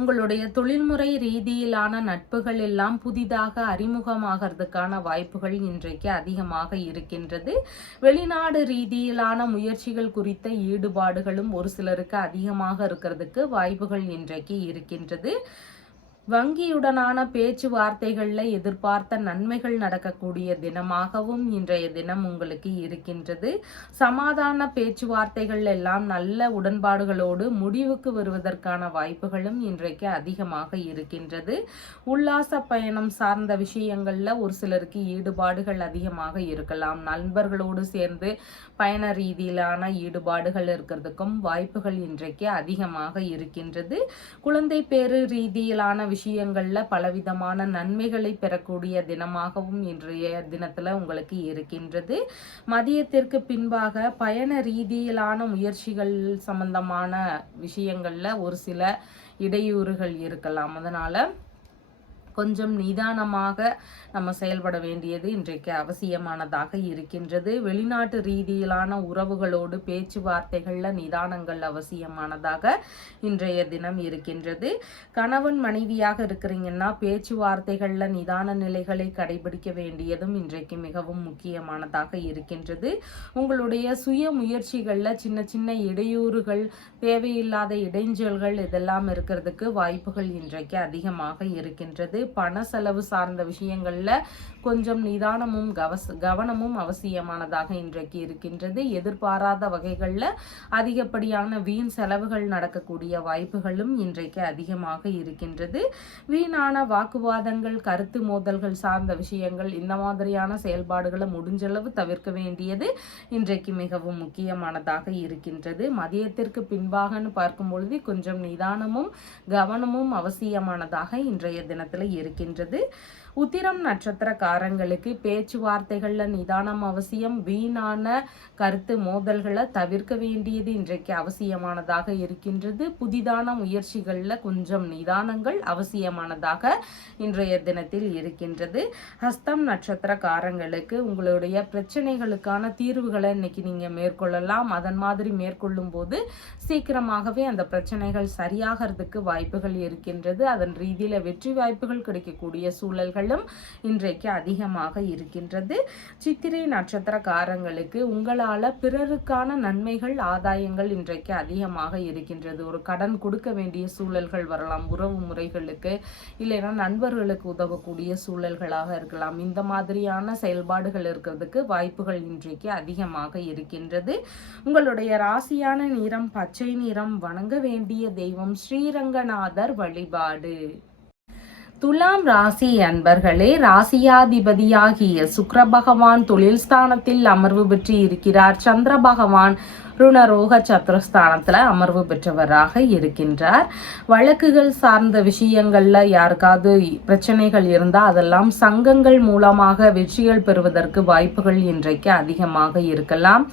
உங்களுடைய தொழில்முறை ரீதியிலான நட்புகள் எல்லாம் புதிதாக அறிமுகமாகிறதுக்கான வாய்ப்புகள் இன்றைக்கு அதிகமாக இருக்கின்றது. வெளிநாடு ரீதியிலான முயற்சிகள் குறித்த ஈடுபாடுகளும் ஒரு சிலருக்கு அதிகமாக இருக்கிறதுக்கு வாய்ப்புகள் இன்றைக்கு இருக்கின்றது. வங்கியுடனான பேச்சுவார்த்தைகளில் எதிர்பார்த்த நன்மைகள் நடக்கக்கூடிய தினமாகவும் இன்றைய தினம் உங்களுக்கு இருக்கின்றது. சமாதான பேச்சுவார்த்தைகள் எல்லாம் நல்ல உடன்பாடுகளோடு முடிவுக்கு வருவதற்கான வாய்ப்புகளும் இன்றைக்கு அதிகமாக இருக்கின்றது. உல்லாச பயணம் சார்ந்த விஷயங்களில் ஒரு சிலருக்கு ஈடுபாடுகள் அதிகமாக இருக்கலாம். நண்பர்களோடு சேர்ந்து பயண ரீதியிலான ஈடுபாடுகள் இருக்கிறதுக்கும் வாய்ப்புகள் இன்றைக்கு அதிகமாக இருக்கின்றது. குழந்தை பேறு ரீதியிலான விஷயங்கள்ல பலவிதமான நன்மைகளை பெறக்கூடிய தினமாகவும் இன்றைய தினத்துல உங்களுக்கு இருக்கின்றது. மதியத்திற்கு பின்பாக பயண ரீதியிலான முயற்சிகள் சம்பந்தமான விஷயங்கள்ல ஒரு சில இடையூறுகள் இருக்கலாம். அதனால கொஞ்சம் நிதானமாக நம்ம செயல்பட வேண்டியது இன்றைக்கு அவசியமானதாக இருக்கின்றது. வெளிநாட்டு ரீதியிலான உறவுகளோடு பேச்சுவார்த்தைகள்ல நிதானங்கள் அவசியமானதாக இன்றைய தினம் இருக்கின்றது. கணவன் மனைவியாக இருக்கிறீங்கன்னா பேச்சுவார்த்தைகள்ல நிதான நிலைகளை கடைபிடிக்க வேண்டியதும் இன்றைக்கு மிகவும் முக்கியமானதாக இருக்கின்றது. உங்களுடைய சுய முயற்சிகள்ல சின்ன சின்ன இடையூறுகள், தேவையில்லாத இடைஞ்சல்கள் இதெல்லாம் இருக்கிறதுக்கு வாய்ப்புகள் இன்றைக்கு அதிகமாக இருக்கின்றது. பண செலவு சார்ந்த விஷயங்கள்ல கொஞ்சம் நிதானமும் கவனமும் அவசியமானதாக இன்றைக்கு இருக்கின்றது. எதிர்பாராத வகைகள்ல அதிகப்படியான வீண் செலவுகள் நடக்கக்கூடிய வாய்ப்புகளும் இன்றைக்கு அதிகமாக இருக்கின்றது. வீணான வாக்குவாதங்கள், கருத்து மோதல்கள் சார்ந்த விஷயங்கள், இந்த மாதிரியான செயல்பாடுகளை முடிஞ்சளவு தவிர்க்க வேண்டியது இன்றைக்கு மிகவும் முக்கியமானதாக இருக்கின்றது. மதியத்திற்கு பின்பாகன்னு பார்க்கும் பொழுது கொஞ்சம் நிதானமும் கவனமும் அவசியமானதாக இன்றைய தினத்துல இருக்கின்றது. உத்திரம் நட்சத்திரக்காரங்களுக்கு பேச்சுவார்த்தைகள்ல நிதானம் அவசியம். வீணான கருத்து மோதல்களை தவிர்க்க வேண்டியது இன்றைக்கு அவசியமானதாக இருக்கின்றது. புதிதான முயற்சிகள்ல கொஞ்சம் நிதானங்கள் அவசியமானதாக இன்றைய தினத்தில் இருக்கின்றது. ஹஸ்தம் நட்சத்திரக்காரங்களுக்கு உங்களுடைய பிரச்சனைகளுக்கான தீர்வுகளை இன்னைக்கு நீங்க மேற்கொள்ளலாம். அதன் மாதிரி மேற்கொள்ளும் போது சீக்கிரமாகவே அந்த பிரச்சனைகள் சரியாகிறதுக்கு வாய்ப்புகள் இருக்கின்றது. அதன் ரீதியில வெற்றி வாய்ப்புகள் கிடைக்கக்கூடிய சூழல்கள் வாய்ப்புகளும் இன்றைக்கு அதிகமாக இருக்கின்றது. சித்திரை நட்சத்திரக்காரங்களுக்கு உங்களால் பிறருக்கான நன்மைகள் ஆதாயங்கள் இன்றைக்கு அதிகமாக இருக்கின்றது. ஒரு கடன் கொடுக்க வேண்டிய சூழல்கள் வரலாம், உறவு முறைகளுக்கு இல்லைன்னா நண்பர்களுக்கு உதவக்கூடிய சூழல்களாக இருக்கலாம். இந்த மாதிரியான செயல்பாடுகள் இருக்கிறதுக்கு வாய்ப்புகள் இன்றைக்கு அதிகமாக இருக்கின்றது. உங்களுடைய ராசியான நிறம் பச்சை நிறம். வணங்க வேண்டிய தெய்வம் ஸ்ரீரங்கநாதர் வழிபாடு. துலாம் ராசி அன்பர்களே, ராசியாதிபதியாகிய சுக்கிர பகவான் தொழில் ஸ்தானத்தில் அமர்வு பெற்று இருக்கிறார். சந்திர பகவான் ருணரோக சத்ருஸ்தானத்தில் அமர்வு பெற்றவராக இருக்கின்றார். வழக்குகள் சார்ந்த விஷயங்கள்ல யாருக்காவது பிரச்சனைகள் இருந்தால் அதெல்லாம் சங்கங்கள் மூலமாக வெற்றிகள் பெறுவதற்கு வாய்ப்புகள் இன்றைக்கு அதிகமாக இருக்கலாம்.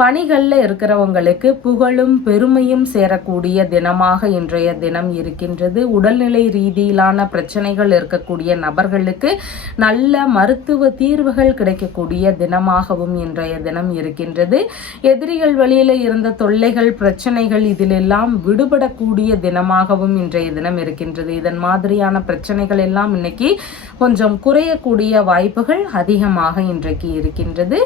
பணிகளில் இருக்கிறவங்களுக்கு புகழும் பெருமையும் சேரக்கூடிய தினமாக இன்றைய தினம் இருக்கின்றது. உடல்நிலை ரீதியிலான பிரச்சனைகள் இருக்கக்கூடிய நபர்களுக்கு நல்ல மருத்துவ தீர்வுகள் கிடைக்கக்கூடிய தினமாகவும் இன்றைய தினம் இருக்கின்றது. எதிரிகள் வழியில் இருந்த தொல்லைகள் பிரச்சனைகள் இதிலெல்லாம் விடுபடக்கூடிய தினமாகவும் இன்றைய தினம் இருக்கின்றது. இதன் மாதிரியான பிரச்சனைகள் எல்லாம் இன்னைக்கு கொஞ்சம் குறையக்கூடிய வாய்ப்புகள் அதிகமாக இன்றைக்கு இருக்கின்றது.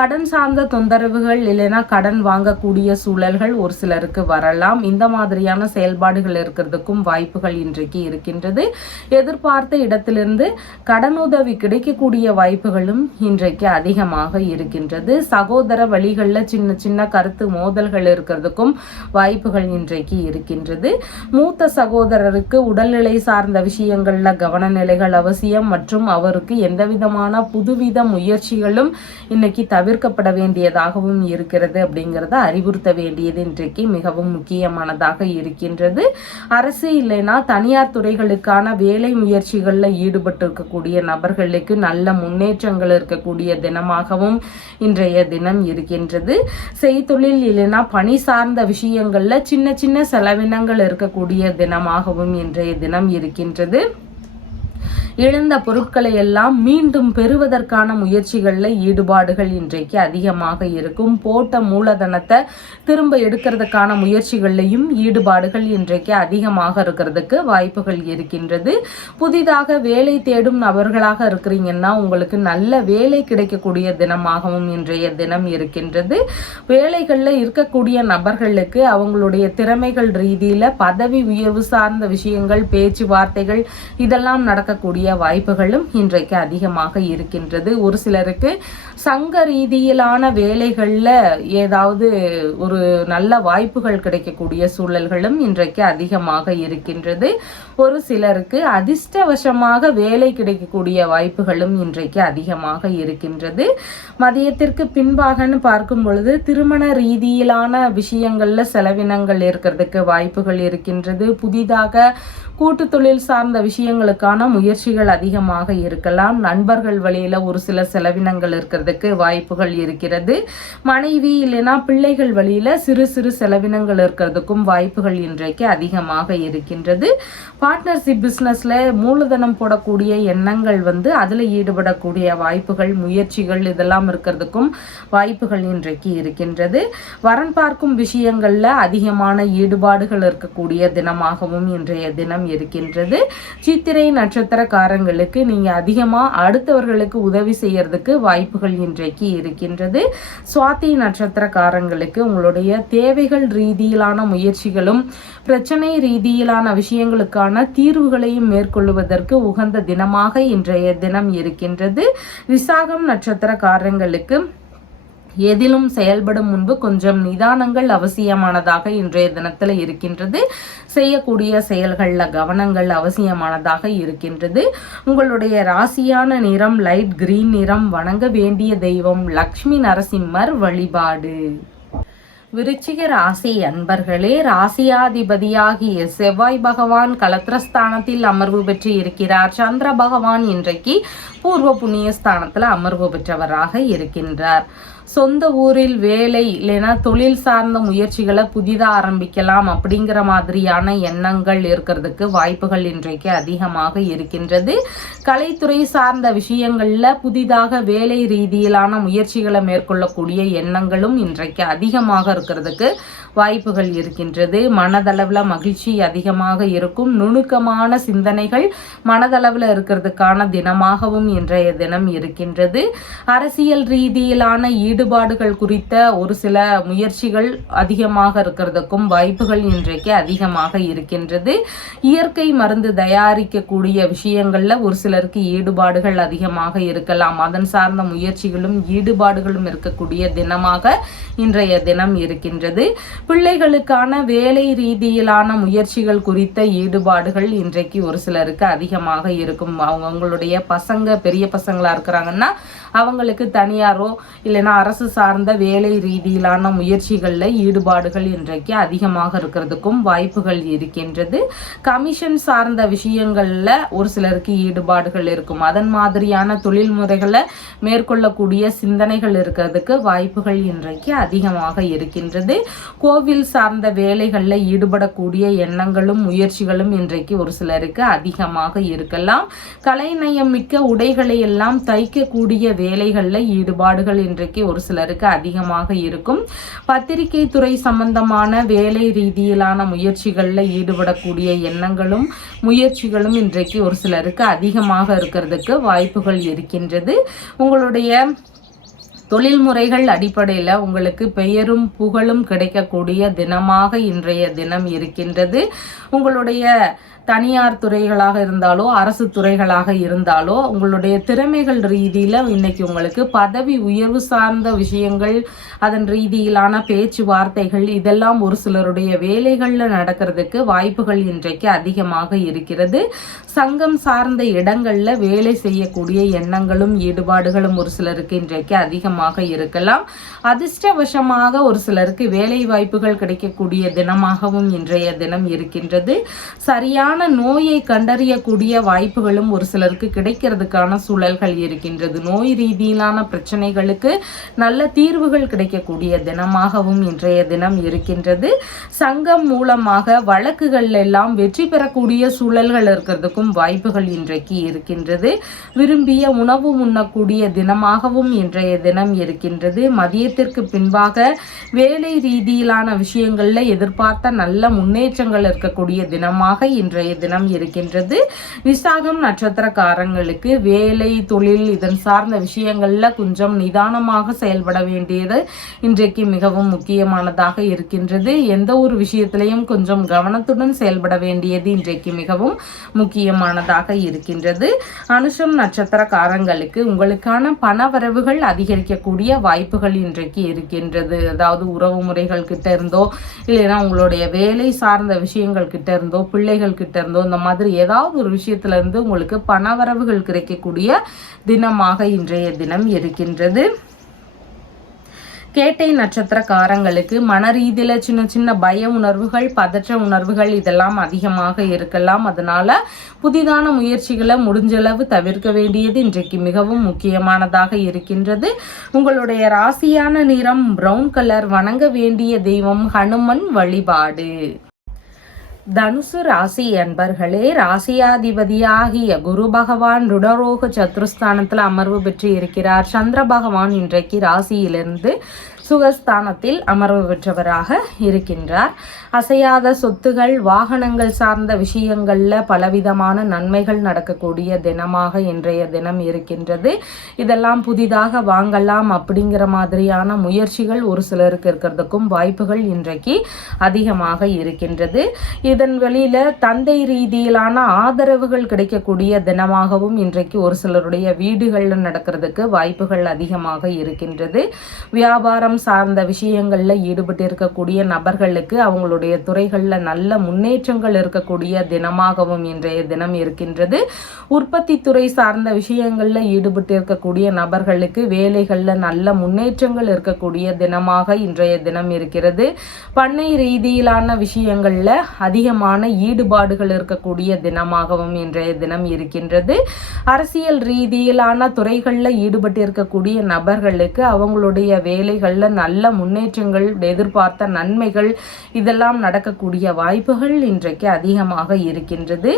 கடன் சார்ந்த தொந்தரவுகள் இல்லைன்னா கடன் வாங்கக்கூடிய சூழல்கள் ஒரு சிலருக்கு வரலாம். இந்த மாதிரியான செயல்பாடுகள் இருக்கிறதுக்கும் வாய்ப்புகள் இன்றைக்கு இருக்கின்றது. எதிர்பார்த்த இடத்திலிருந்து கடனுதவி கிடைக்கக்கூடிய வாய்ப்புகளும் இன்றைக்கு அதிகமாக இருக்கின்றது. சகோதர வழிகளில் சின்ன சின்ன கருத்து மோதல்கள் இருக்கிறதுக்கும் வாய்ப்புகள் இன்றைக்கு இருக்கின்றது. மூத்த சகோதரருக்கு உடல்நிலை சார்ந்த விஷயங்கள்ல கவனநிலைகள் அவசியம் மற்றும் அவருக்கு எந்தவிதமான புதுவித முயற்சிகளும் இன்னைக்கு தவிர்க்கப்பட வேண்டியதாகவும் இருக்கிறது அப்படிங்கிறத அறிவுறுத்த வேண்டியது இன்றைக்கு மிகவும் முக்கியமானதாக இருக்கின்றது. அரசு இல்லைன்னா தனியார் துறைகளுக்கான வேலை முயற்சிகளில் ஈடுபட்டு இருக்கக்கூடிய நபர்களுக்கு நல்ல முன்னேற்றங்கள் இருக்கக்கூடிய தினமாகவும் இன்றைய தினம் இருக்கின்றது. செய்தொழில் இல்லைன்னா பணி சார்ந்த விஷயங்கள்ல சின்ன சின்ன செலவினங்கள் இருக்கக்கூடிய தினமாகவும் இன்றைய தினம் இருக்கின்றது. இழந்த பொருட்களை எல்லாம் மீண்டும் பெறுவதற்கான முயற்சிகளில் ஈடுபாடுகள் இன்றைக்கு அதிகமாக இருக்கும். போட்ட மூலதனத்தை திரும்ப எடுக்கிறதுக்கான முயற்சிகள்லையும் ஈடுபாடுகள் இன்றைக்கு அதிகமாக இருக்கிறதுக்கு வாய்ப்புகள் இருக்கின்றது. புதிதாக வேலை தேடும் நபர்களாக இருக்கிறீங்கன்னா உங்களுக்கு நல்ல வேலை கிடைக்கக்கூடிய தினமாகவும் இன்றைய தினம் இருக்கின்றது. வேலைகளில் இருக்கக்கூடிய நபர்களுக்கு அவங்களுடைய திறமைகள் ரீதியில் பதவி உயர்வு சார்ந்த விஷயங்கள் பேச்சுவார்த்தைகள் இதெல்லாம் நடக்கக்கூடிய வாய்ப்புகளும் இன்றைக்கு அதிகமாக இருக்கின்றது. ஒரு சிலருக்கு சங்க ரீதியிலான வேலைகளில் ஏதாவது ஒரு நல்ல வாய்ப்புகள் கிடைக்கக்கூடிய சூழல்களும் இன்றைக்கு அதிகமாக இருக்கின்றது. ஒரு சிலருக்கு அதிர்ஷ்டவசமாக வேலை கிடைக்கக்கூடிய வாய்ப்புகளும் இன்றைக்கு அதிகமாக இருக்கின்றது. மதியத்திற்கு பின்பாகன்னு பார்க்கும் பொழுது திருமண ரீதியிலான விஷயங்கள்ல செலவினங்கள் இருக்கிறதுக்கு வாய்ப்புகள் இருக்கின்றது. புதிதாக கூட்டு தொழில் சார்ந்த விஷயங்களுக்கான முயற்சிகள் அதிகமாக இருக்கலாம். நண்பர்கள் வழியில ஒரு சில செலவினங்கள் இருக்கிறதுக்கு வாய்ப்புகள் இருக்கிறது. மனைவி இல்லைன்னா பிள்ளைகள் வழியில சிறு சிறு செலவினங்கள் இருக்கிறதுக்கும் வாய்ப்புகள் இன்றைக்கு அதிகமாக இருக்கின்றது. பார்ட்னர்ஷிப் பிஸ்னஸ்ல மூலதனம் போடக்கூடிய எண்ணங்கள் அதுல ஈடுபடக்கூடிய வாய்ப்புகள் முயற்சிகள் இதெல்லாம் இருக்கிறதுக்கும் வாய்ப்புகள் இன்றைக்கு இருக்கின்றது. வரன் பார்க்கும் விஷயங்கள்ல அதிகமான ஈடுபாடுகள் இருக்கக்கூடிய தினமாகவும் இன்றைய தினம் இருக்கின்றது. சித்திரை நட்சத்திரக்காரங்களுக்கு நீங்க அதிகமா அடுத்தவர்களுக்கு உதவி செய்யறதுக்கு வாய்ப்புகள் இன்றைக்கு இருக்கின்றது. சுவாதி நட்சத்திரக்காரங்களுக்கு உங்களுடைய தேவைகள் ரீதியிலான முயற்சிகளும் பிரச்சனை ரீதியிலான விஷயங்களுக்கான தீர்வுகளையும் மேற்கொள்வதற்கு உகந்த தினமாக இன்றைய தினம் இருக்கின்றது. விசாகம் நட்சத்திரக்காரங்களுக்கு எதிலும் செயல்படும் முன்பு கொஞ்சம் நிதானங்கள் அவசியமானதாக இன்றைய தினத்தில் இருக்கின்றது. செய்யக்கூடிய செயல்களில் கவனங்கள் அவசியமானதாக இருக்கின்றது. உங்களுடைய ராசியான நிறம் லைட் கிரீன் நிறம். வணங்க வேண்டிய தெய்வம் லக்ஷ்மி நரசிம்மர் வழிபாடு. விருச்சிக ராசி அன்பர்களே, ராசியாதிபதியாகிய செவ்வாய் பகவான் கலத்திரஸ்தானத்தில் அமர்வு பெற்று இருக்கிறார். சந்திர பகவான் இன்றைக்கு பூர்வ புண்ணிய ஸ்தானத்தில் அமர்வு பெற்றவராக இருக்கின்றார். சொந்த ஊரில் வேலை இல்லைன்னா தொழில் சார்ந்த முயற்சிகளை புதிதாக ஆரம்பிக்கலாம் அப்படிங்கிற மாதிரியான எண்ணங்கள் இருக்கிறதுக்கு வாய்ப்புகள் இன்றைக்கு அதிகமாக இருக்கின்றது. கலைத்துறை சார்ந்த விஷயங்களில் புதிதாக வேலை ரீதியிலான முயற்சிகளை மேற்கொள்ளக்கூடிய எண்ணங்களும் இன்றைக்கு அதிகமாக இருக்கிறதுக்கு வாய்ப்புகள் இருக்கின்றது. மனதளவில் மகிழ்ச்சி அதிகமாக இருக்கும். நுணுக்கமான சிந்தனைகள் மனதளவில் இருக்கிறதுக்கான தினமாகவும் இன்றைய தினம் இருக்கின்றது. அரசியல் ரீதியிலான ஈடுபாடுகள் குறித்த ஒரு சில முயற்சிகள் அதிகமாக இருக்கிறதுக்கும் வாய்ப்புகள் இன்றைக்கு அதிகமாக இருக்கின்றது. இயற்கை மருந்து தயாரிக்கக்கூடிய விஷயங்கள்ல ஒரு சிலருக்கு ஈடுபாடுகள் அதிகமாக இருக்கலாம். அதன் சார்ந்த முயற்சிகளும் ஈடுபாடுகளும் இருக்கக்கூடிய தினமாக இன்றைய தினம் இருக்கின்றது. பிள்ளைகளுக்கான வேலை ரீதியிலான முயற்சிகள் குறித்த ஈடுபாடுகள் இன்றைக்கு ஒரு சிலருக்கு அதிகமாக இருக்கும். அவங்களுடைய பசங்க பெரிய பசங்களா இருக்கிறாங்கன்னா அவங்களுக்கு தனியாரோ இல்லைன்னா அரசு சார்ந்த வேலை ரீதியிலான முயற்சிகளில் ஈடுபாடுகள் இன்றைக்கு அதிகமாக இருக்கிறதுக்கும் வாய்ப்புகள் இருக்கின்றது. கமிஷன் சார்ந்த விஷயங்களில் ஒரு சிலருக்கு ஈடுபாடுகள் இருக்கும். அதன் மாதிரியான தொழில் முறைகளை மேற்கொள்ளக்கூடிய சிந்தனைகள் இருக்கிறதுக்கு வாய்ப்புகள் இன்றைக்கு அதிகமாக இருக்கின்றது. கோவில் சார்ந்த வேலைகளில் ஈடுபடக்கூடிய எண்ணங்களும் முயற்சிகளும் இன்றைக்கு ஒரு சிலருக்கு அதிகமாக இருக்கலாம். கலைநயம் மிக்க உடைகளை எல்லாம் தைக்கக்கூடிய வேலைகளில் ஈடுபாடுகள் இன்றைக்கு ஒரு சிலருக்கு அதிகமாக இருக்கும். பத்திரிகை துறை சம்பந்தமான வேலை ரீதியிலான முயற்சிகளில் ஈடுபடக்கூடிய எண்ணங்களும் முயற்சிகளும் இன்றைக்கு ஒரு சிலருக்கு அதிகமாக இருக்கிறதுக்கு வாய்ப்புகள் இருக்கின்றது. உங்களுடைய தொழில் முறைகள் அடிப்படையில் உங்களுக்கு பெயரும் புகழும் கிடைக்கக்கூடிய தினமாக இன்றைய தினம் இருக்கின்றது. உங்களுடைய தனியார் துறைகளாக இருந்தாலோ அரசு துறைகளாக இருந்தாலோ உங்களுடைய திறமைகள் ரீதியில் இன்னைக்கு உங்களுக்கு பதவி உயர்வு சார்ந்த விஷயங்கள், அதன் ரீதியிலான பேச்சுவார்த்தைகள் இதெல்லாம் ஒரு சிலருடைய வேலைகளில் நடக்கிறதுக்கு வாய்ப்புகள் இன்றைக்கு அதிகமாக இருக்கிறது. சங்கம் சார்ந்த இடங்களில் வேலை செய்யக்கூடிய எண்ணங்களும் ஈடுபாடுகளும் ஒரு சிலருக்கு இன்றைக்கு அதிகமாக இருக்கலாம். அதிர்ஷ்டவசமாக ஒரு சிலருக்கு வேலை வாய்ப்புகள் கிடைக்கக்கூடிய தினமாகவும் இன்றைய தினம் இருக்கின்றது. சரியான நோயை கண்டறியக்கூடிய வாய்ப்புகளும் ஒரு சிலருக்கு கிடைக்கிறதுக்கான சூழல்கள் இருக்கின்றது. நோய் ரீதியிலான பிரச்சனைகளுக்கு நல்ல தீர்வுகள் கிடைக்கக்கூடிய தினமாகவும் இன்றைய தினம் இருக்கின்றது. சங்கம் மூலமாக வழக்குகள் எல்லாம் வெற்றி பெறக்கூடிய சூழல்கள் இருக்கிறதுக்கும் வாய்ப்புகள் இன்றைக்கு இருக்கின்றது. விரும்பிய உணவு உண்ணக்கூடிய தினமாகவும் இன்றைய தினம் இருக்கின்றது. மதியத்திற்கு பின்பாக வேலை ரீதியிலான விஷயங்கள்ல எதிர்பார்த்த நல்ல முன்னேற்றங்கள் இருக்கக்கூடிய தினமாக இன்றைய தினம் இருக்கின்றது. விசாகம் நட்சத்திரக்காரங்களுக்கு வேலை தொழில் இதன் சார்ந்த விஷயங்கள்ல கொஞ்சம் நிதானமாக செயல்பட வேண்டியது இன்றைக்கு மிகவும் முக்கியமானதாக இருக்கின்றது. எந்த ஒரு விஷயத்திலையும் கொஞ்சம் கவனத்துடன் செயல்பட வேண்டியது இன்றைக்கு மிகவும் முக்கியமானதாக இருக்கின்றது. அனுஷம் நட்சத்திரக்காரங்களுக்கு உங்களுக்கான பணவரவுகள் அதிகரிக்கக்கூடிய வாய்ப்புகள் இன்றைக்கு இருக்கின்றது. அதாவது உறவு முறைகள் கிட்ட இருந்தோ இல்லைன்னா உங்களுடைய வேலை சார்ந்த விஷயங்கள் கிட்ட இருந்தோ பிள்ளைகள் கிட்ட இருந்தோ இந்த மாதிரி ஏதாவது ஒரு விஷயத்துல இருந்து உங்களுக்கு பணவரவுகள் கிடைக்கக்கூடிய தினமாக இன்றைய தினம் இருக்கின்றது. கேட்டை நட்சத்திரக்காரங்களுக்கு மன ரீதியில சின்ன சின்ன பய உணர்வுகள், பதற்ற உணர்வுகள் இதெல்லாம் அதிகமாக இருக்கலாம். அதனால புதிதான முயற்சிகளை முடிஞ்சளவு தவிர்க்க வேண்டியது இன்றைக்கு மிகவும் முக்கியமானதாக இருக்கின்றது. உங்களுடைய ராசியான நிறம் பிரவுன் கலர். வணங்க வேண்டிய தெய்வம் ஹனுமன் வழிபாடு. தனுசு ராசி அன்பர்களே, ராசியாதிபதியாகிய குரு பகவான் ருடரோக சத்ருஸ்தானத்தில் அமர்வு பெற்று இருக்கிறார். சந்திர பகவான் இன்றைக்கு ராசியிலிருந்து சுகஸ்தானத்தில் அமர்வு பெற்றவராக இருக்கின்றார். அசையாத சொத்துகள், வாகனங்கள் சார்ந்த விஷயங்களில் பலவிதமான நன்மைகள் நடக்கக்கூடிய தினமாக இன்றைய தினம் இருக்கின்றது. இதெல்லாம் புதிதாக வாங்கலாம் அப்படிங்கிற மாதிரியான முயற்சிகள் ஒரு சிலருக்கு இருக்கிறதுக்கும் வாய்ப்புகள் இன்றைக்கு அதிகமாக இருக்கின்றது. இதன் வெளியில தந்தை ரீதியிலான ஆதரவுகள் கிடைக்கக்கூடிய தினமாகவும் இன்றைக்கு ஒரு சிலருடைய வீடுகளில் நடக்கிறதுக்கு வாய்ப்புகள் அதிகமாக இருக்கின்றது. வியாபாரம் சார்ந்த விஷயங்கள்ல ஈடுபட்டு இருக்கக்கூடிய நபர்களுக்கு அவங்களுடைய துறைகளில் நல்ல முன்னேற்றங்கள் இருக்கக்கூடிய தினமாகவும் இன்றைய தினம் இருக்கின்றது. உற்பத்தி துறை சார்ந்த விஷயங்கள்ல ஈடுபட்டு இருக்கக்கூடிய நபர்களுக்கு வேலைகள்ல நல்ல முன்னேற்றங்கள் இருக்கக்கூடிய தினமாக இன்றைய தினம் இருக்கிறது. பண்ணை ரீதியிலான விஷயங்கள்ல அதிகமான ஈடுபாடுகள் இருக்கக்கூடிய தினமாகவும் இன்றைய தினம் இருக்கின்றது. அரசியல் ரீதியிலான துறைகளில் ஈடுபட்டு இருக்கக்கூடிய நபர்களுக்கு அவங்களுடைய வேலைகள்ல நல்ல முன்னேற்றங்கள், எதிர்பார்த்த நன்மைகள் இதெல்லாம் நடக்கக்கூடிய வாய்ப்புகள் இன்றைக்கு அதிகமாக இருக்கின்றது.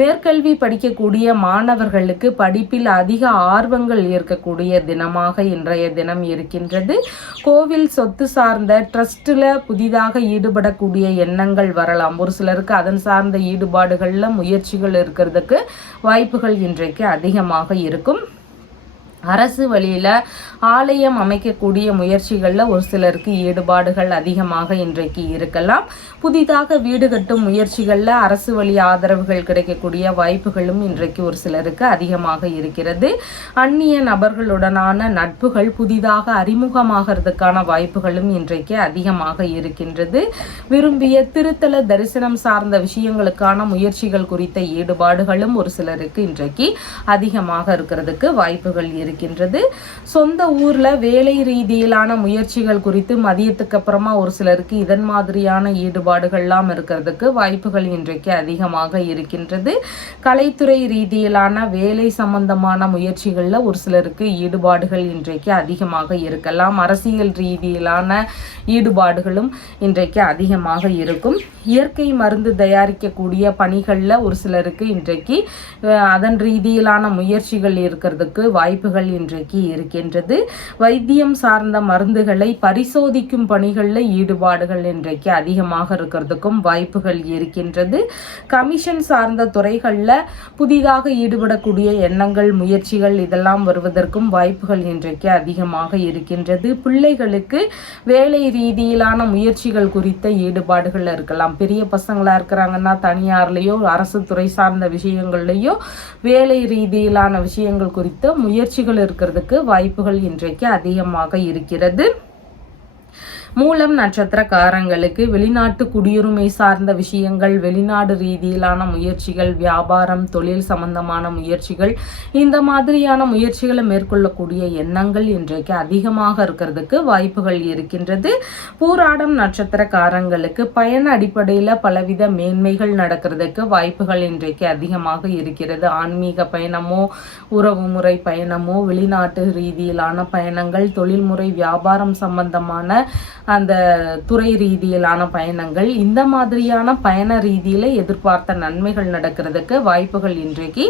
மேற்கல்வி படிக்கக்கூடிய மாணவர்களுக்கு படிப்பில் அதிக ஆர்வங்கள் இருக்கக்கூடிய தினமாக இன்றைய தினம் இருக்கின்றது. கோவில் சொத்து சார்ந்த ட்ரஸ்டில் புதிதாக ஈடுபடக்கூடிய எண்ணங்கள் வரலாம். ஒரு சிலருக்கு அதன் சார்ந்த ஈடுபாடுகளில் முயற்சிகள் இருக்கிறதுக்கு வாய்ப்புகள் இன்றைக்கு அதிகமாக இருக்கும். அரசு வழியில் ஆலயம் அமைக்கக்கூடிய முயற்சிகளில் ஒரு சிலருக்கு ஈடுபாடுகள் அதிகமாக இன்றைக்கு இருக்கலாம். புதிதாக வீடு கட்டும் முயற்சிகளில் அரசு வழி ஆதரவுகள் கிடைக்கக்கூடிய வாய்ப்புகளும் இன்றைக்கு ஒரு சிலருக்கு அதிகமாக இருக்கிறது. அந்நிய நபர்களுடனான நட்புகள் புதிதாக அறிமுகமாகிறதுக்கான வாய்ப்புகளும் இன்றைக்கு அதிகமாக இருக்கின்றது. விரும்பிய திருத்தல தரிசனம் சார்ந்த விஷயங்களுக்கான முயற்சிகள் குறித்த ஈடுபாடுகளும் ஒரு சிலருக்கு இன்றைக்கு அதிகமாக இருக்கிறதுக்கு வாய்ப்புகள் இருக்கின்றது. சொந்த ஊர்ல வேலை ரீதியிலான முயற்சிகள் குறித்து மதியத்துக்கு அப்புறமா ஒரு சிலருக்கு இதன் மாதிரியான ஈடுபாடுகள்லாம் இருக்கிறதுக்கு வாய்ப்புகள் இன்றைக்கு அதிகமாக இருக்கின்றது. கலைத்துறை ரீதியிலான வேலை சம்பந்தமான முயற்சிகள்ல ஒரு சிலருக்கு ஈடுபாடுகள் இன்றைக்கு அதிகமாக இருக்கலாம். அரசியல் ரீதியிலான ஈடுபாடுகளும் இன்றைக்கு அதிகமாக இருக்கும். இயற்கை மருந்து தயாரிக்கக்கூடிய பணிகளில் ஒரு சிலருக்கு இன்றைக்கு அதன் ரீதியிலான முயற்சிகள் இருக்கிறதுக்கு வாய்ப்புகள் இன்றைக்கு இருக்கின்றது. வைத்தியம் சார்ந்த மருந்துகளை பரிசோதிக்கும் பணிகளில் ஈடுபாடுகள் இன்றைக்கு அதிகமாக இருக்கிறதுக்கும் வாய்ப்புகள் இருக்கின்றது. கமிஷன் சார்ந்த துறைகளில் புதிதாக ஈடுபடக்கூடிய எண்ணங்கள், முயற்சிகள் இதெல்லாம் வருவதற்கும் வாய்ப்புகள் இன்றைக்கு அதிகமாக இருக்கின்றது. பிள்ளைகளுக்கு வேலை ரீதியிலான முயற்சிகள் குறித்த ஈடுபாடுகள் இருக்கலாம். பெரிய பசங்களா இருக்கிறாங்கன்னா தனியார்லேயோ அரசு துறை சார்ந்த விஷயங்கள்லையோ வேலை ரீதியிலான விஷயங்கள் குறித்த முயற்சிகள் இருக்கிறதுக்கு வாய்ப்புகள் இன்றைக்கு அதிகமாக இருக்கிறது. மூலம் நட்சத்திரக்காரங்களுக்கு வெளிநாட்டு குடியுரிமை சார்ந்த விஷயங்கள், வெளிநாடு ரீதியிலான முயற்சிகள், வியாபாரம், தொழில் சம்பந்தமான முயற்சிகள், இந்த மாதிரியான முயற்சிகளை மேற்கொள்ளக்கூடிய எண்ணங்கள் இன்றைக்கு அதிகமாக இருக்கிறதுக்கு வாய்ப்புகள் இருக்கின்றது. பூராடம் நட்சத்திரக்காரங்களுக்கு பயண அடிப்படையில் பலவித மேன்மைகள் நடக்கிறதுக்கு வாய்ப்புகள் இன்றைக்கு அதிகமாக இருக்கிறது. ஆன்மீக பயணமோ, உறவு முறை பயணமோ, வெளிநாட்டு ரீதியிலான பயணங்கள், தொழில்முறை வியாபாரம் சம்பந்தமான அந்த துறை ரீதியிலான பயணங்கள், இந்த மாதிரியான பயண ரீதியில எதிர்பார்த்த நன்மைகள் நடக்கிறதுக்கு வாய்ப்புகள் இன்றைக்கு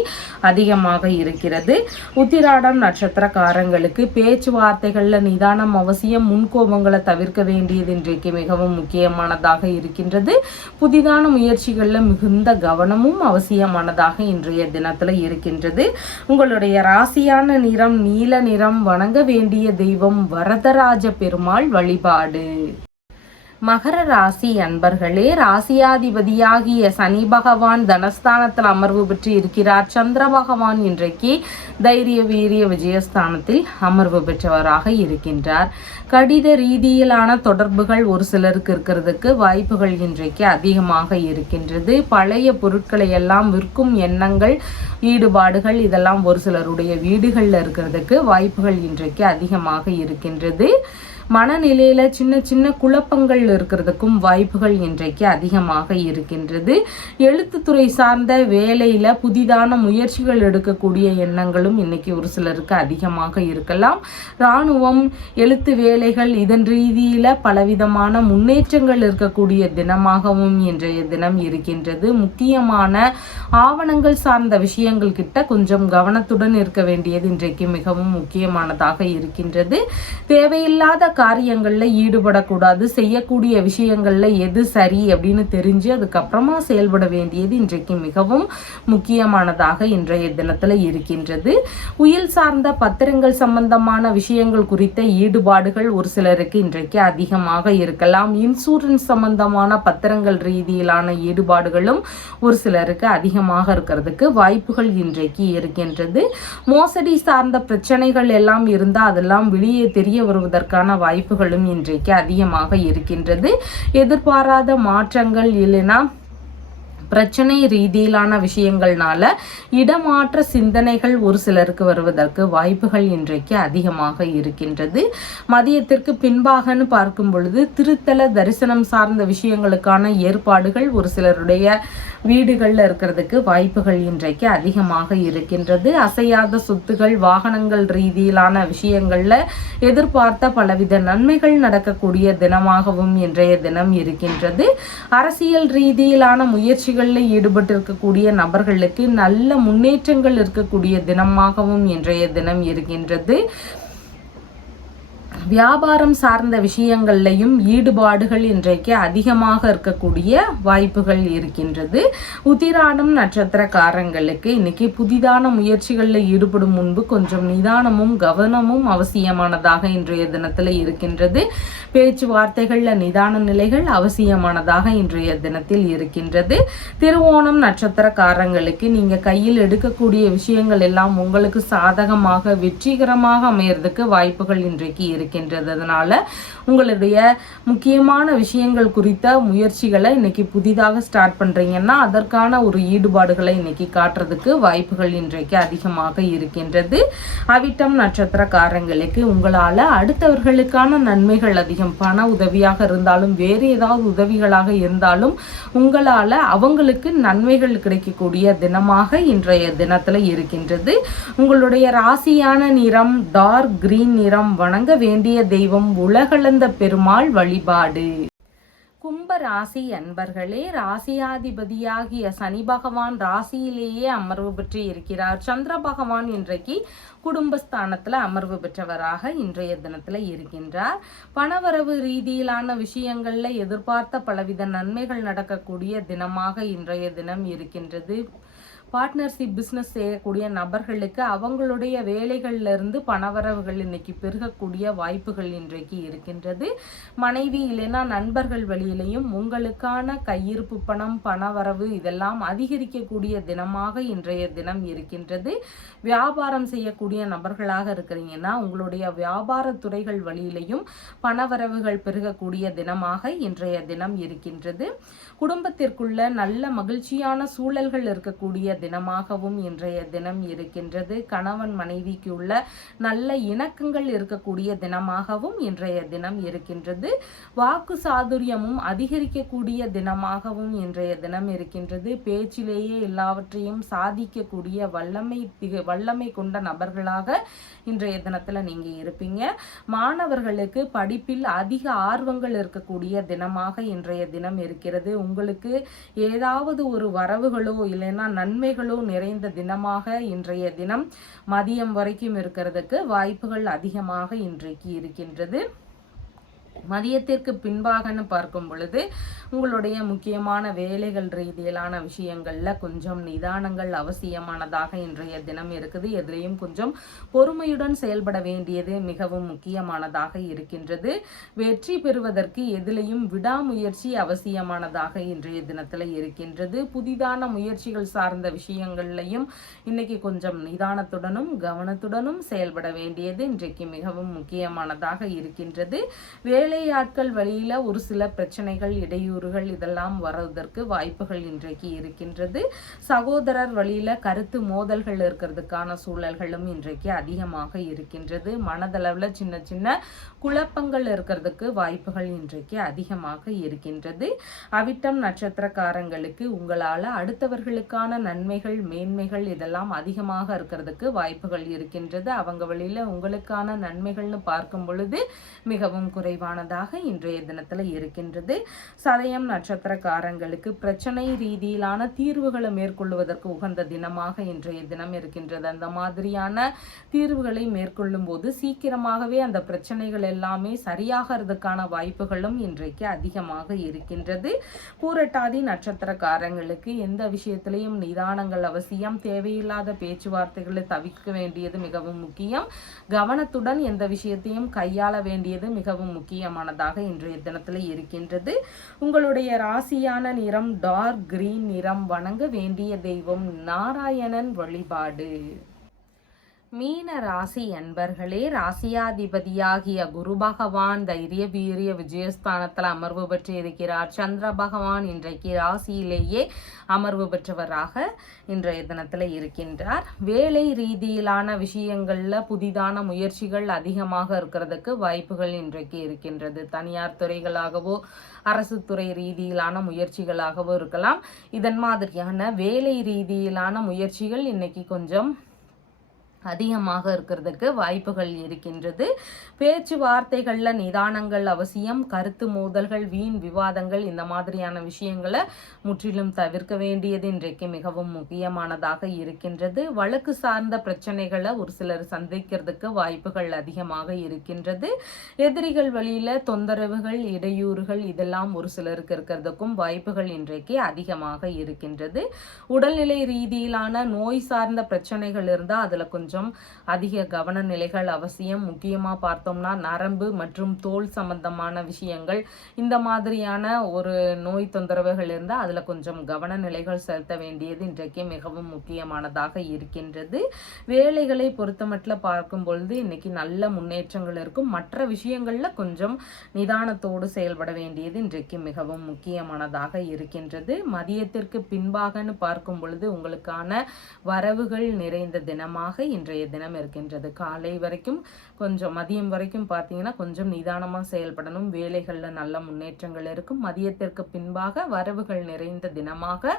அதிகமாக இருக்கிறது. உத்திராடம் நட்சத்திரக்காரங்களுக்கு பேச்சுவார்த்தைகள்ல நிதானம் அவசியம். முன்கோபங்களை தவிர்க்க வேண்டியது இன்றைக்கு மிகவும் முக்கியமானதாக இருக்கின்றது. புதிதான முயற்சிகள்ல மிகுந்த கவனமும் அவசியமானதாக இன்றைய தினத்துல இருக்கின்றது. உங்களுடைய ராசியான நிறம் நீல நிறம். வணங்க வேண்டிய தெய்வம் வரதராஜ பெருமாள் வழிபாடு. மகர ராசி அன்பர்களே, ராசியாதிபதியாகிய சனி பகவான் தனஸ்தானத்தில் அமர்வு பெற்று இருக்கிறார். சந்திர பகவான் இன்றைக்கு தைரிய வீரிய விஜயஸ்தானத்தில் அமர்வு பெற்றவராக இருக்கின்றார். கடித ரீதியிலான தொடர்புகள் ஒரு சிலருக்கு இருக்கிறதுக்கு வாய்ப்புகள் இன்றைக்கு அதிகமாக இருக்கின்றது. பழைய பொருட்களை எல்லாம் விற்கும் எண்ணங்கள், ஈடுபாடுகள் இதெல்லாம் ஒரு சிலருடைய வீடுகளில் இருக்கிறதுக்கு வாய்ப்புகள் இன்றைக்கு அதிகமாக இருக்கின்றது. மனநிலையில சின்ன சின்ன குழப்பங்கள் இருக்கிறதுக்கும் வாய்ப்புகள் இன்றைக்கு அதிகமாக இருக்கின்றது. எழுத்துத்துறை சார்ந்த வேலையில புதிதான முயற்சிகள் எடுக்கக்கூடிய எண்ணங்களும் இன்னைக்கு ஒரு சிலருக்கு அதிகமாக இருக்கலாம். இராணுவம், எழுத்து வேலைகள் இதன் ரீதியில பலவிதமான முன்னேற்றங்கள் இருக்கக்கூடிய தினமாகவும் இன்றைய தினம் இருக்கின்றது. முக்கியமான ஆவணங்கள் சார்ந்த விஷயங்கள் கிட்ட கொஞ்சம் கவனத்துடன் இருக்க வேண்டியது இன்றைக்கு மிகவும் முக்கியமானதாக இருக்கின்றது. தேவையில்லாத காரியங்கள்ல ஈடுபடக்கூடாது. செய்யக்கூடிய விஷயங்கள்ல எது சரி அப்படின்னு தெரிஞ்சு அதுக்கப்புறமா செயல்பட வேண்டியது இன்றைக்கு மிகவும் முக்கியமானதாக இன்றைய தினத்துல இருக்கின்றது. உயில் சார்ந்த பத்திரங்கள் சம்பந்தமான விஷயங்கள் குறித்த ஈடுபாடுகள் ஒரு சிலருக்கு இன்றைக்கு அதிகமாக இருக்கலாம். இன்சூரன்ஸ் சம்பந்தமான பத்திரங்கள் ரீதியிலான ஈடுபாடுகளும் ஒரு சிலருக்கு அதிகமாக இருக்கிறதுக்கு வாய்ப்புகள் இன்றைக்கு இருக்கின்றது. மோசடி சார்ந்த பிரச்சனைகள் எல்லாம் இருந்தால் அதெல்லாம் வெளியே தெரிய வருவதற்கான வாய்ப்புகளும் இன்றைக்கு அதிகமாக இருக்கின்றது. எதிர்பாராத மாற்றங்கள் இல்லைனா பிரச்சனை ரீதியிலான விஷயங்கள்னால இடமாற்ற சிந்தனைகள் ஒரு சிலருக்கு வருவதற்கு வாய்ப்புகள் இன்றைக்கு அதிகமாக இருக்கின்றது. மதியத்திற்கு பின்பாகன்னு பார்க்கும் பொழுது திருத்தல தரிசனம் சார்ந்த விஷயங்களுக்கான ஏற்பாடுகள் ஒரு சிலருடைய வீடுகளில் இருக்கிறதுக்கு வாய்ப்புகள் இன்றைக்கு அதிகமாக இருக்கின்றது. அசையாத சொத்துகள் வாகனங்கள் ரீதியிலான விஷயங்கள்ல எதிர்பார்த்த பலவித நன்மைகள் நடக்கக்கூடிய தினமாகவும் இன்றைய தினம் இருக்கின்றது. அரசியல் ரீதியிலான முயற்சிகளில் ஈடுபட்டிருக்கக்கூடிய நபர்களுக்கு நல்ல முன்னேற்றங்கள் இருக்கக்கூடிய தினமாகவும் இன்றைய தினம் இருக்கின்றது. வியாபாரம் சார்ந்த விஷயங்கள்லையும் ஈடுபாடுகள் இன்றைக்கு அதிகமாக இருக்கக்கூடிய வாய்ப்புகள் இருக்கின்றது. உத்திராடம் நட்சத்திரக்காரங்களுக்கு இன்னைக்கு புதிதான முயற்சிகளில் ஈடுபடும் முன்பு கொஞ்சம் நிதானமும் கவனமும் அவசியமானதாக இன்றைய தினத்தில் இருக்கின்றது. பேச்சுவார்த்தைகளில் நிதான நிலைகள் அவசியமானதாக இன்றைய தினத்தில் இருக்கின்றது. திருவோணம் நட்சத்திரக்காரங்களுக்கு நீங்க கையில் எடுக்கக்கூடிய விஷயங்கள் எல்லாம் உங்களுக்கு சாதகமாக வெற்றிகரமாக அமையறதுக்கு வாய்ப்புகள் இன்றைக்கு இருக்கின்றது. அதனால உங்களுடைய முக்கியமான விஷயங்கள் குறித்த முயற்சிகளை இன்னைக்கு புதிதாக ஸ்டார்ட் பண்றீங்கன்னா அதற்கான ஒரு ஈடுபாடுகளை இன்னைக்கு காட்டுறதுக்கு வாய்ப்புகள் இன்றைக்கு அதிகமாக இருக்கின்றது. அவிட்டம் நட்சத்திரக்காரங்களுக்கு உங்களால அடுத்தவர்களுக்கான நன்மைகள் அதிகம். பண உதவியாக இருந்தாலும் வேறு ஏதாவது உதவிகளாக இருந்தாலும் உங்களால அவங்களுக்கு நன்மைகள் கிடைக்கக்கூடிய தினமாக இன்றைய தினத்துல இருக்கின்றது. உங்களுடைய ராசியான நிறம் டார்க் கிரீன் நிறம். வணங்க வேண்டிய தெய்வம் உலகளந்த பெருமாள் வழிபாடு. கும்ப ராசி அன்பர்களே, ராசியாதிபதியாகிய சனி பகவான் ராசியிலேயே அமர்வு பெற்று இருக்கிறார். சந்திர பகவான் இன்றைக்கு குடும்பஸ்தானத்துல அமர்வு பெற்றவராக இன்றைய தினத்துல இருக்கின்றார். பணவரவு ரீதியிலான விஷயங்கள்ல எதிர்பார்த்த பலவித நன்மைகள் நடக்கக்கூடிய தினமாக இன்றைய தினம் இருக்கின்றது. பார்ட்னர்ஷிப் பிஸ்னஸ் செய்யக்கூடிய நபர்களுக்கு அவங்களுடைய வேலைகள்ல இருந்து பணவரவுகள் இன்னைக்கு பெருகக்கூடிய வாய்ப்புகள் இன்றைக்கு இருக்கின்றது. மனைவி இல்லைன்னா நண்பர்கள் வழியிலையும் உங்களுக்கான கையிருப்பு பணம் பணவரவு இதெல்லாம் அதிகரிக்கக்கூடிய தினமாக இன்றைய தினம் இருக்கின்றது. வியாபாரம் செய்யக்கூடிய நபர்களாக இருக்கிறீங்கன்னா உங்களுடைய வியாபார துறைகள் வழியிலையும் பணவரவுகள் பெருகக்கூடிய தினமாக இன்றைய தினம் இருக்கின்றது. குடும்பத்திற்குள்ள நல்ல மகிழ்ச்சியான சூழல்கள் இருக்கக்கூடிய தினமாகவும் இன்றைய தினம் இருக்கின்றது. கணவன் மனைவிக்கு உள்ள நல்ல இணக்கங்கள் இருக்கக்கூடிய தினமாகவும் இன்றைய தினம் இருக்கின்றது. வாக்கு சாதுரியமும் அதிகரிக்கக்கூடிய தினமாகவும் இன்றைய தினம் இருக்கின்றது. பேச்சிலேயே எல்லாவற்றையும் சாதிக்கக்கூடிய வல்லமை கொண்ட நபர்களாக இன்றைய தினத்துல நீங்க இருப்பீங்க. மாணவர்களுக்கு படிப்பில் அதிக ஆர்வங்கள் இருக்கக்கூடிய தினமாக இன்றைய தினம் இருக்கிறது. உங்களுக்கு ஏதாவது ஒரு வரவுகளோ இல்லைன்னா நன்மைகளோ நிறைந்த தினமாக இன்றைய தினம் மதியம் வரைக்கும் இருக்கிறதுக்கு வாய்ப்புகள் அதிகமாக இன்றைக்கு இருக்கின்றது. மதியத்திற்கு பின்பாகன்னு பார்க்கும் பொழுது உங்களுடைய முக்கியமான வேலைகள் ரீதியிலான விஷயங்கள்ல கொஞ்சம் நிதானங்கள் அவசியமானதாக இன்றைய தினம் இருக்குது. எதிலையும் கொஞ்சம் பொறுமையுடன் செயல்பட வேண்டியது மிகவும் முக்கியமானதாக இருக்கின்றது. வெற்றி பெறுவதற்கு எதிலையும் விடாமுயற்சி அவசியமானதாக இன்றைய தினத்துல இருக்கின்றது. புதிதான முயற்சிகள் சார்ந்த விஷயங்கள்லையும் இன்னைக்கு கொஞ்சம் நிதானத்துடனும் கவனத்துடனும் செயல்பட வேண்டியது இன்றைக்கு மிகவும் முக்கியமானதாக இருக்கின்றது. வேலையாட்கள் வழியில ஒரு சில பிரச்சனைகள் இடையூறுகள் இதெல்லாம் வருவதற்கு வாய்ப்புகள் இன்றைக்கு இருக்கின்றது. சகோதரர் வழியில கருத்து மோதல்கள் இருக்கிறதுக்கான சூழல்களும் இன்றைக்கு அதிகமாக இருக்கின்றது. மனதளவுல சின்ன சின்ன குழப்பங்கள் இருக்கிறதுக்கு வாய்ப்புகள் இன்றைக்கு அதிகமாக இருக்கின்றது. அவிட்டம் நட்சத்திரக்காரங்களுக்கு உங்களால அடுத்தவர்களுக்கான நன்மைகள் மேன்மைகள் இதெல்லாம் அதிகமாக இருக்கிறதுக்கு வாய்ப்புகள் இருக்கின்றது. அவங்க வழியில உங்களுக்கான நன்மைகள்னு பார்க்கும் பொழுது மிகவும் குறைவானதாக இன்றைய தினத்துல இருக்கின்றது. சதயம் நட்சத்திரக்காரங்களுக்கு பிரச்சனை ரீதியிலான தீர்வுகளை மேற்கொள்வதற்கு உகந்த தினமாக இன்றைய தினம் இருக்கின்றது. அந்த மாதிரியான தீர்வுகளை மேற்கொள்ளும் போது சீக்கிரமாகவே அந்த பிரச்சனைகள் எல்லாமே சரியாகிறதுக்கான வாய்ப்புகளும் இன்றைக்கு அதிகமாக இருக்கின்றது. பூரட்டாதி நட்சத்திரக்காரங்களுக்கு எந்த விஷயத்திலையும் நிதானங்கள் அவசியம். தேவையில்லாத பேச்சுவார்த்தைகளை தவிர்க்க வேண்டியது மிகவும் முக்கியம். கவனத்துடன் எந்த விஷயத்தையும் கையாள வேண்டியது மிகவும் முக்கியமானதாக இன்றைய தினத்தில் இருக்கின்றது. உங்களுடைய ராசியான நிறம் டார்க் கிரீன் நிறம். வணங்க வேண்டிய தெய்வம் நாராயணன் வழிபாடு. மீன ராசி அன்பர்களே, ராசியாதிபதியாகிய குரு பகவான் தைரிய வீரிய விஜயஸ்தானத்தில் அமர்வு பெற்று இருக்கிறார். சந்திர பகவான் இன்றைக்கு ராசியிலேயே அமர்வு பெற்றவராக இன்றைய தினத்தில் இருக்கின்றார். வேலை ரீதியிலான விஷயங்களில் புதிதான முயற்சிகள் அதிகமாக இருக்கிறதுக்கு வாய்ப்புகள் இன்றைக்கு இருக்கின்றது. தனியார் துறைகளாகவோ அரசு துறை ரீதியிலான முயற்சிகளாகவோ இருக்கலாம். இதன் மாதிரியான வேலை ரீதியிலான முயற்சிகள் இன்னைக்கு கொஞ்சம் அதிகமாக இருக்கிறதுக்கு வாய்ப்புகள் இருக்கின்றது. பேச்சுவார்த்தைகளில் நிதானங்கள் அவசியம். கருத்து மோதல்கள், வீண் விவாதங்கள், இந்த மாதிரியான விஷயங்களை முற்றிலும் தவிர்க்க வேண்டியது இன்றைக்கு மிகவும் முக்கியமானதாக இருக்கின்றது. வழக்கு சார்ந்த பிரச்சனைகளை ஒரு சிலர் சந்திக்கிறதுக்கு வாய்ப்புகள் அதிகமாக இருக்கின்றது. எதிரிகள் வழியில தொந்தரவுகள், இடையூறுகள் இதெல்லாம் ஒரு சிலருக்கு இருக்கிறதுக்கும் வாய்ப்புகள் இன்றைக்கு அதிகமாக இருக்கின்றது. உடல்நிலை ரீதியிலான நோய் சார்ந்த பிரச்சனைகள் இருந்தால் அதில் கொஞ்சம் அதிக கவன நிலைகள் அவசியம். முக்கியமாக பார்த்தோம்னா நரம்பு மற்றும் தோல் சம்பந்தமான விஷயங்கள், இந்த மாதிரியான ஒரு நோய் தொந்தரவுகள் இருந்தால் அதில் கொஞ்சம் கவன நிலைகள் செலுத்த வேண்டியது இன்றைக்கு மிகவும் முக்கியமானதாக இருக்கின்றது. வேலைகளை பொறுத்தமட்டில் பார்க்கும் பொழுது இன்னைக்கு நல்ல முன்னேற்றங்கள் இருக்கும். மற்ற விஷயங்களில் கொஞ்சம் நிதானத்தோடு செயல்பட வேண்டியது இன்றைக்கு மிகவும் முக்கியமானதாக இருக்கின்றது. மதியத்திற்கு பின்பாகன்னு பார்க்கும் பொழுது உங்களுக்கான வரவுகள் நிறைந்த தினமாக இன்றைய தினம் இருக்கின்றது. காலை வரைக்கும் கொஞ்சம் மதியம் வரைக்கும் பார்த்தீங்கன்னா கொஞ்சம் நிதானமாக செயல்படணும். வேலைகளில் நல்ல முன்னேற்றங்கள் இருக்கும். மதியத்திற்கு பின்பாக வரவுகள் நிறைந்த தினமாக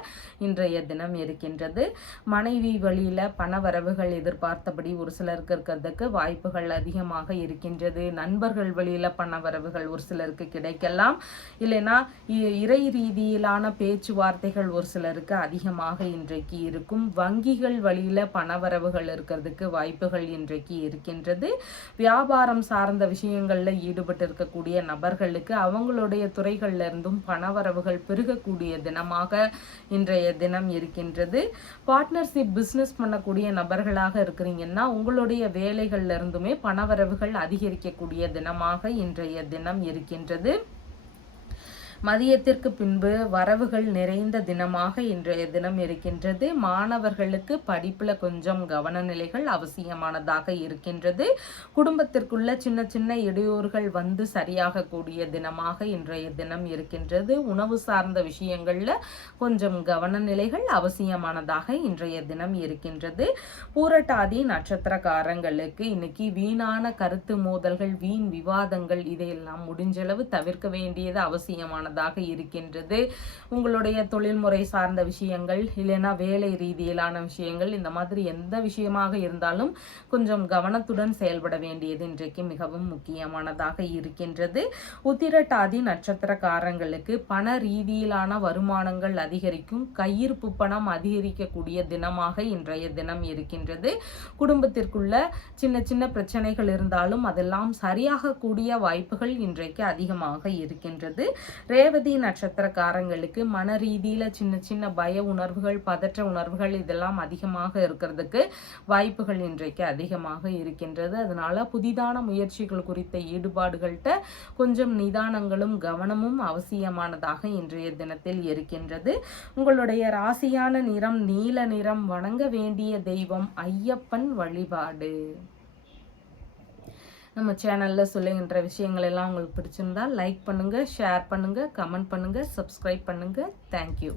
இன்றைய தினம் இருக்கின்றது. மனைவி வழியில் பண வரவுகள் எதிர்பார்த்தபடி ஒரு சிலருக்கு இருக்கிறதுக்கு வாய்ப்புகள் அதிகமாக இருக்கின்றது. நண்பர்கள் வழியில் பண வரவுகள் ஒரு சிலருக்கு கிடைக்கலாம். இல்லைன்னா இறை ரீதியிலான பேச்சுவார்த்தைகள் ஒரு சிலருக்கு அதிகமாக இன்றைக்கு இருக்கும். வங்கிகள் வழியில் பண வரவுகள் இருக்கிறதுக்கு வாய்ப்புகள் இன்றைக்கு இருக்கின்றது. வியாபாரம் சார்ந்த விஷயங்களில் ஈடுபட்டு இருக்கக்கூடிய நபர்களுக்கு அவங்களுடைய துறைகள்ல இருந்தும் பணவரவுகள் பெருகக்கூடிய தினமாக இன்றைய தினம் இருக்கின்றது. பார்ட்னர்ஷிப் பிஸ்னஸ் பண்ணக்கூடிய நபர்களாக இருக்கிறீங்கன்னா உங்களுடைய வேலைகள்ல இருந்துமே பணவரவுகள் அதிகரிக்கக்கூடிய தினமாக இன்றைய தினம் இருக்கின்றது. மதியத்திற்கு பின்பு வரவுகள் நிறைந்த தினமாக இன்றைய தினம் இருக்கின்றது. மாணவர்களுக்கு படிப்புல கொஞ்சம் கவன நிலைகள் அவசியமானதாக இருக்கின்றது. குடும்பத்திற்குள்ள சின்ன சின்ன இடையூறுகள் வந்து சரியாக கூடிய தினமாக இன்றைய தினம் இருக்கின்றது. உணவு சார்ந்த விஷயங்கள்ல கொஞ்சம் கவன நிலைகள் அவசியமானதாக இன்றைய தினம் இருக்கின்றது. பூரட்டாதி நட்சத்திரக்காரங்களுக்கு இன்னைக்கு வீணான கருத்து மோதல்கள், வீண் விவாதங்கள் இதையெல்லாம் முடிஞ்சளவு தவிர்க்க வேண்டியது அவசியமான இருக்கின்றது. உங்களுடைய தொழில்முறை சார்ந்த விஷயங்கள் இல்லைன்னா வேலை ரீதியிலான விஷயங்கள், இந்த மாதிரி எந்த விஷயமாக இருந்தாலும் கொஞ்சம் கவனத்துடன் செயல்பட வேண்டியது இன்றைக்கு மிகவும் முக்கியமானதாக இருக்கின்றது. உத்திரட்டாதி நட்சத்திரக்காரங்களுக்கு பண ரீதியிலான வருமானங்கள் அதிகரிக்கும். கையிருப்பு பணம் அதிகரிக்கக்கூடிய தினமாக இன்றைய தினம் இருக்கின்றது. குடும்பத்திற்குள்ள சின்ன சின்ன பிரச்சனைகள் இருந்தாலும் அதெல்லாம் சரியாக கூடிய வாய்ப்புகள் இன்றைக்கு அதிகமாக இருக்கின்றது. ரேவதி நட்சத்திரக்காரங்களுக்கு மன ரீதியில சின்ன சின்ன பய உணர்வுகள், பதற்ற உணர்வுகள் இதெல்லாம் அதிகமாக இருக்கிறதுக்கு வாய்ப்புகள் இன்றைக்கு அதிகமாக இருக்கின்றது. அதனால புதிதான முயற்சிகள் குறித்த ஈடுபாடுகள்கிட்ட கொஞ்சம் நிதானங்களும் கவனமும் அவசியமானதாக இன்றைய தினத்தில் இருக்கின்றது. உங்களுடைய ராசியான நிறம் நீல நிறம். வணங்க வேண்டிய தெய்வம் ஐயப்பன் வழிபாடு. நம்ம சேனலில் சொல்லுகின்ற விஷயங்கள் எல்லாம் உங்களுக்கு பிடிச்சிருந்தா லைக் பண்ணுங்கள், ஷேர் பண்ணுங்கள், கமெண்ட் பண்ணுங்கள், சப்ஸ்கிரைப் பண்ணுங்கள். தேங்க்யூ.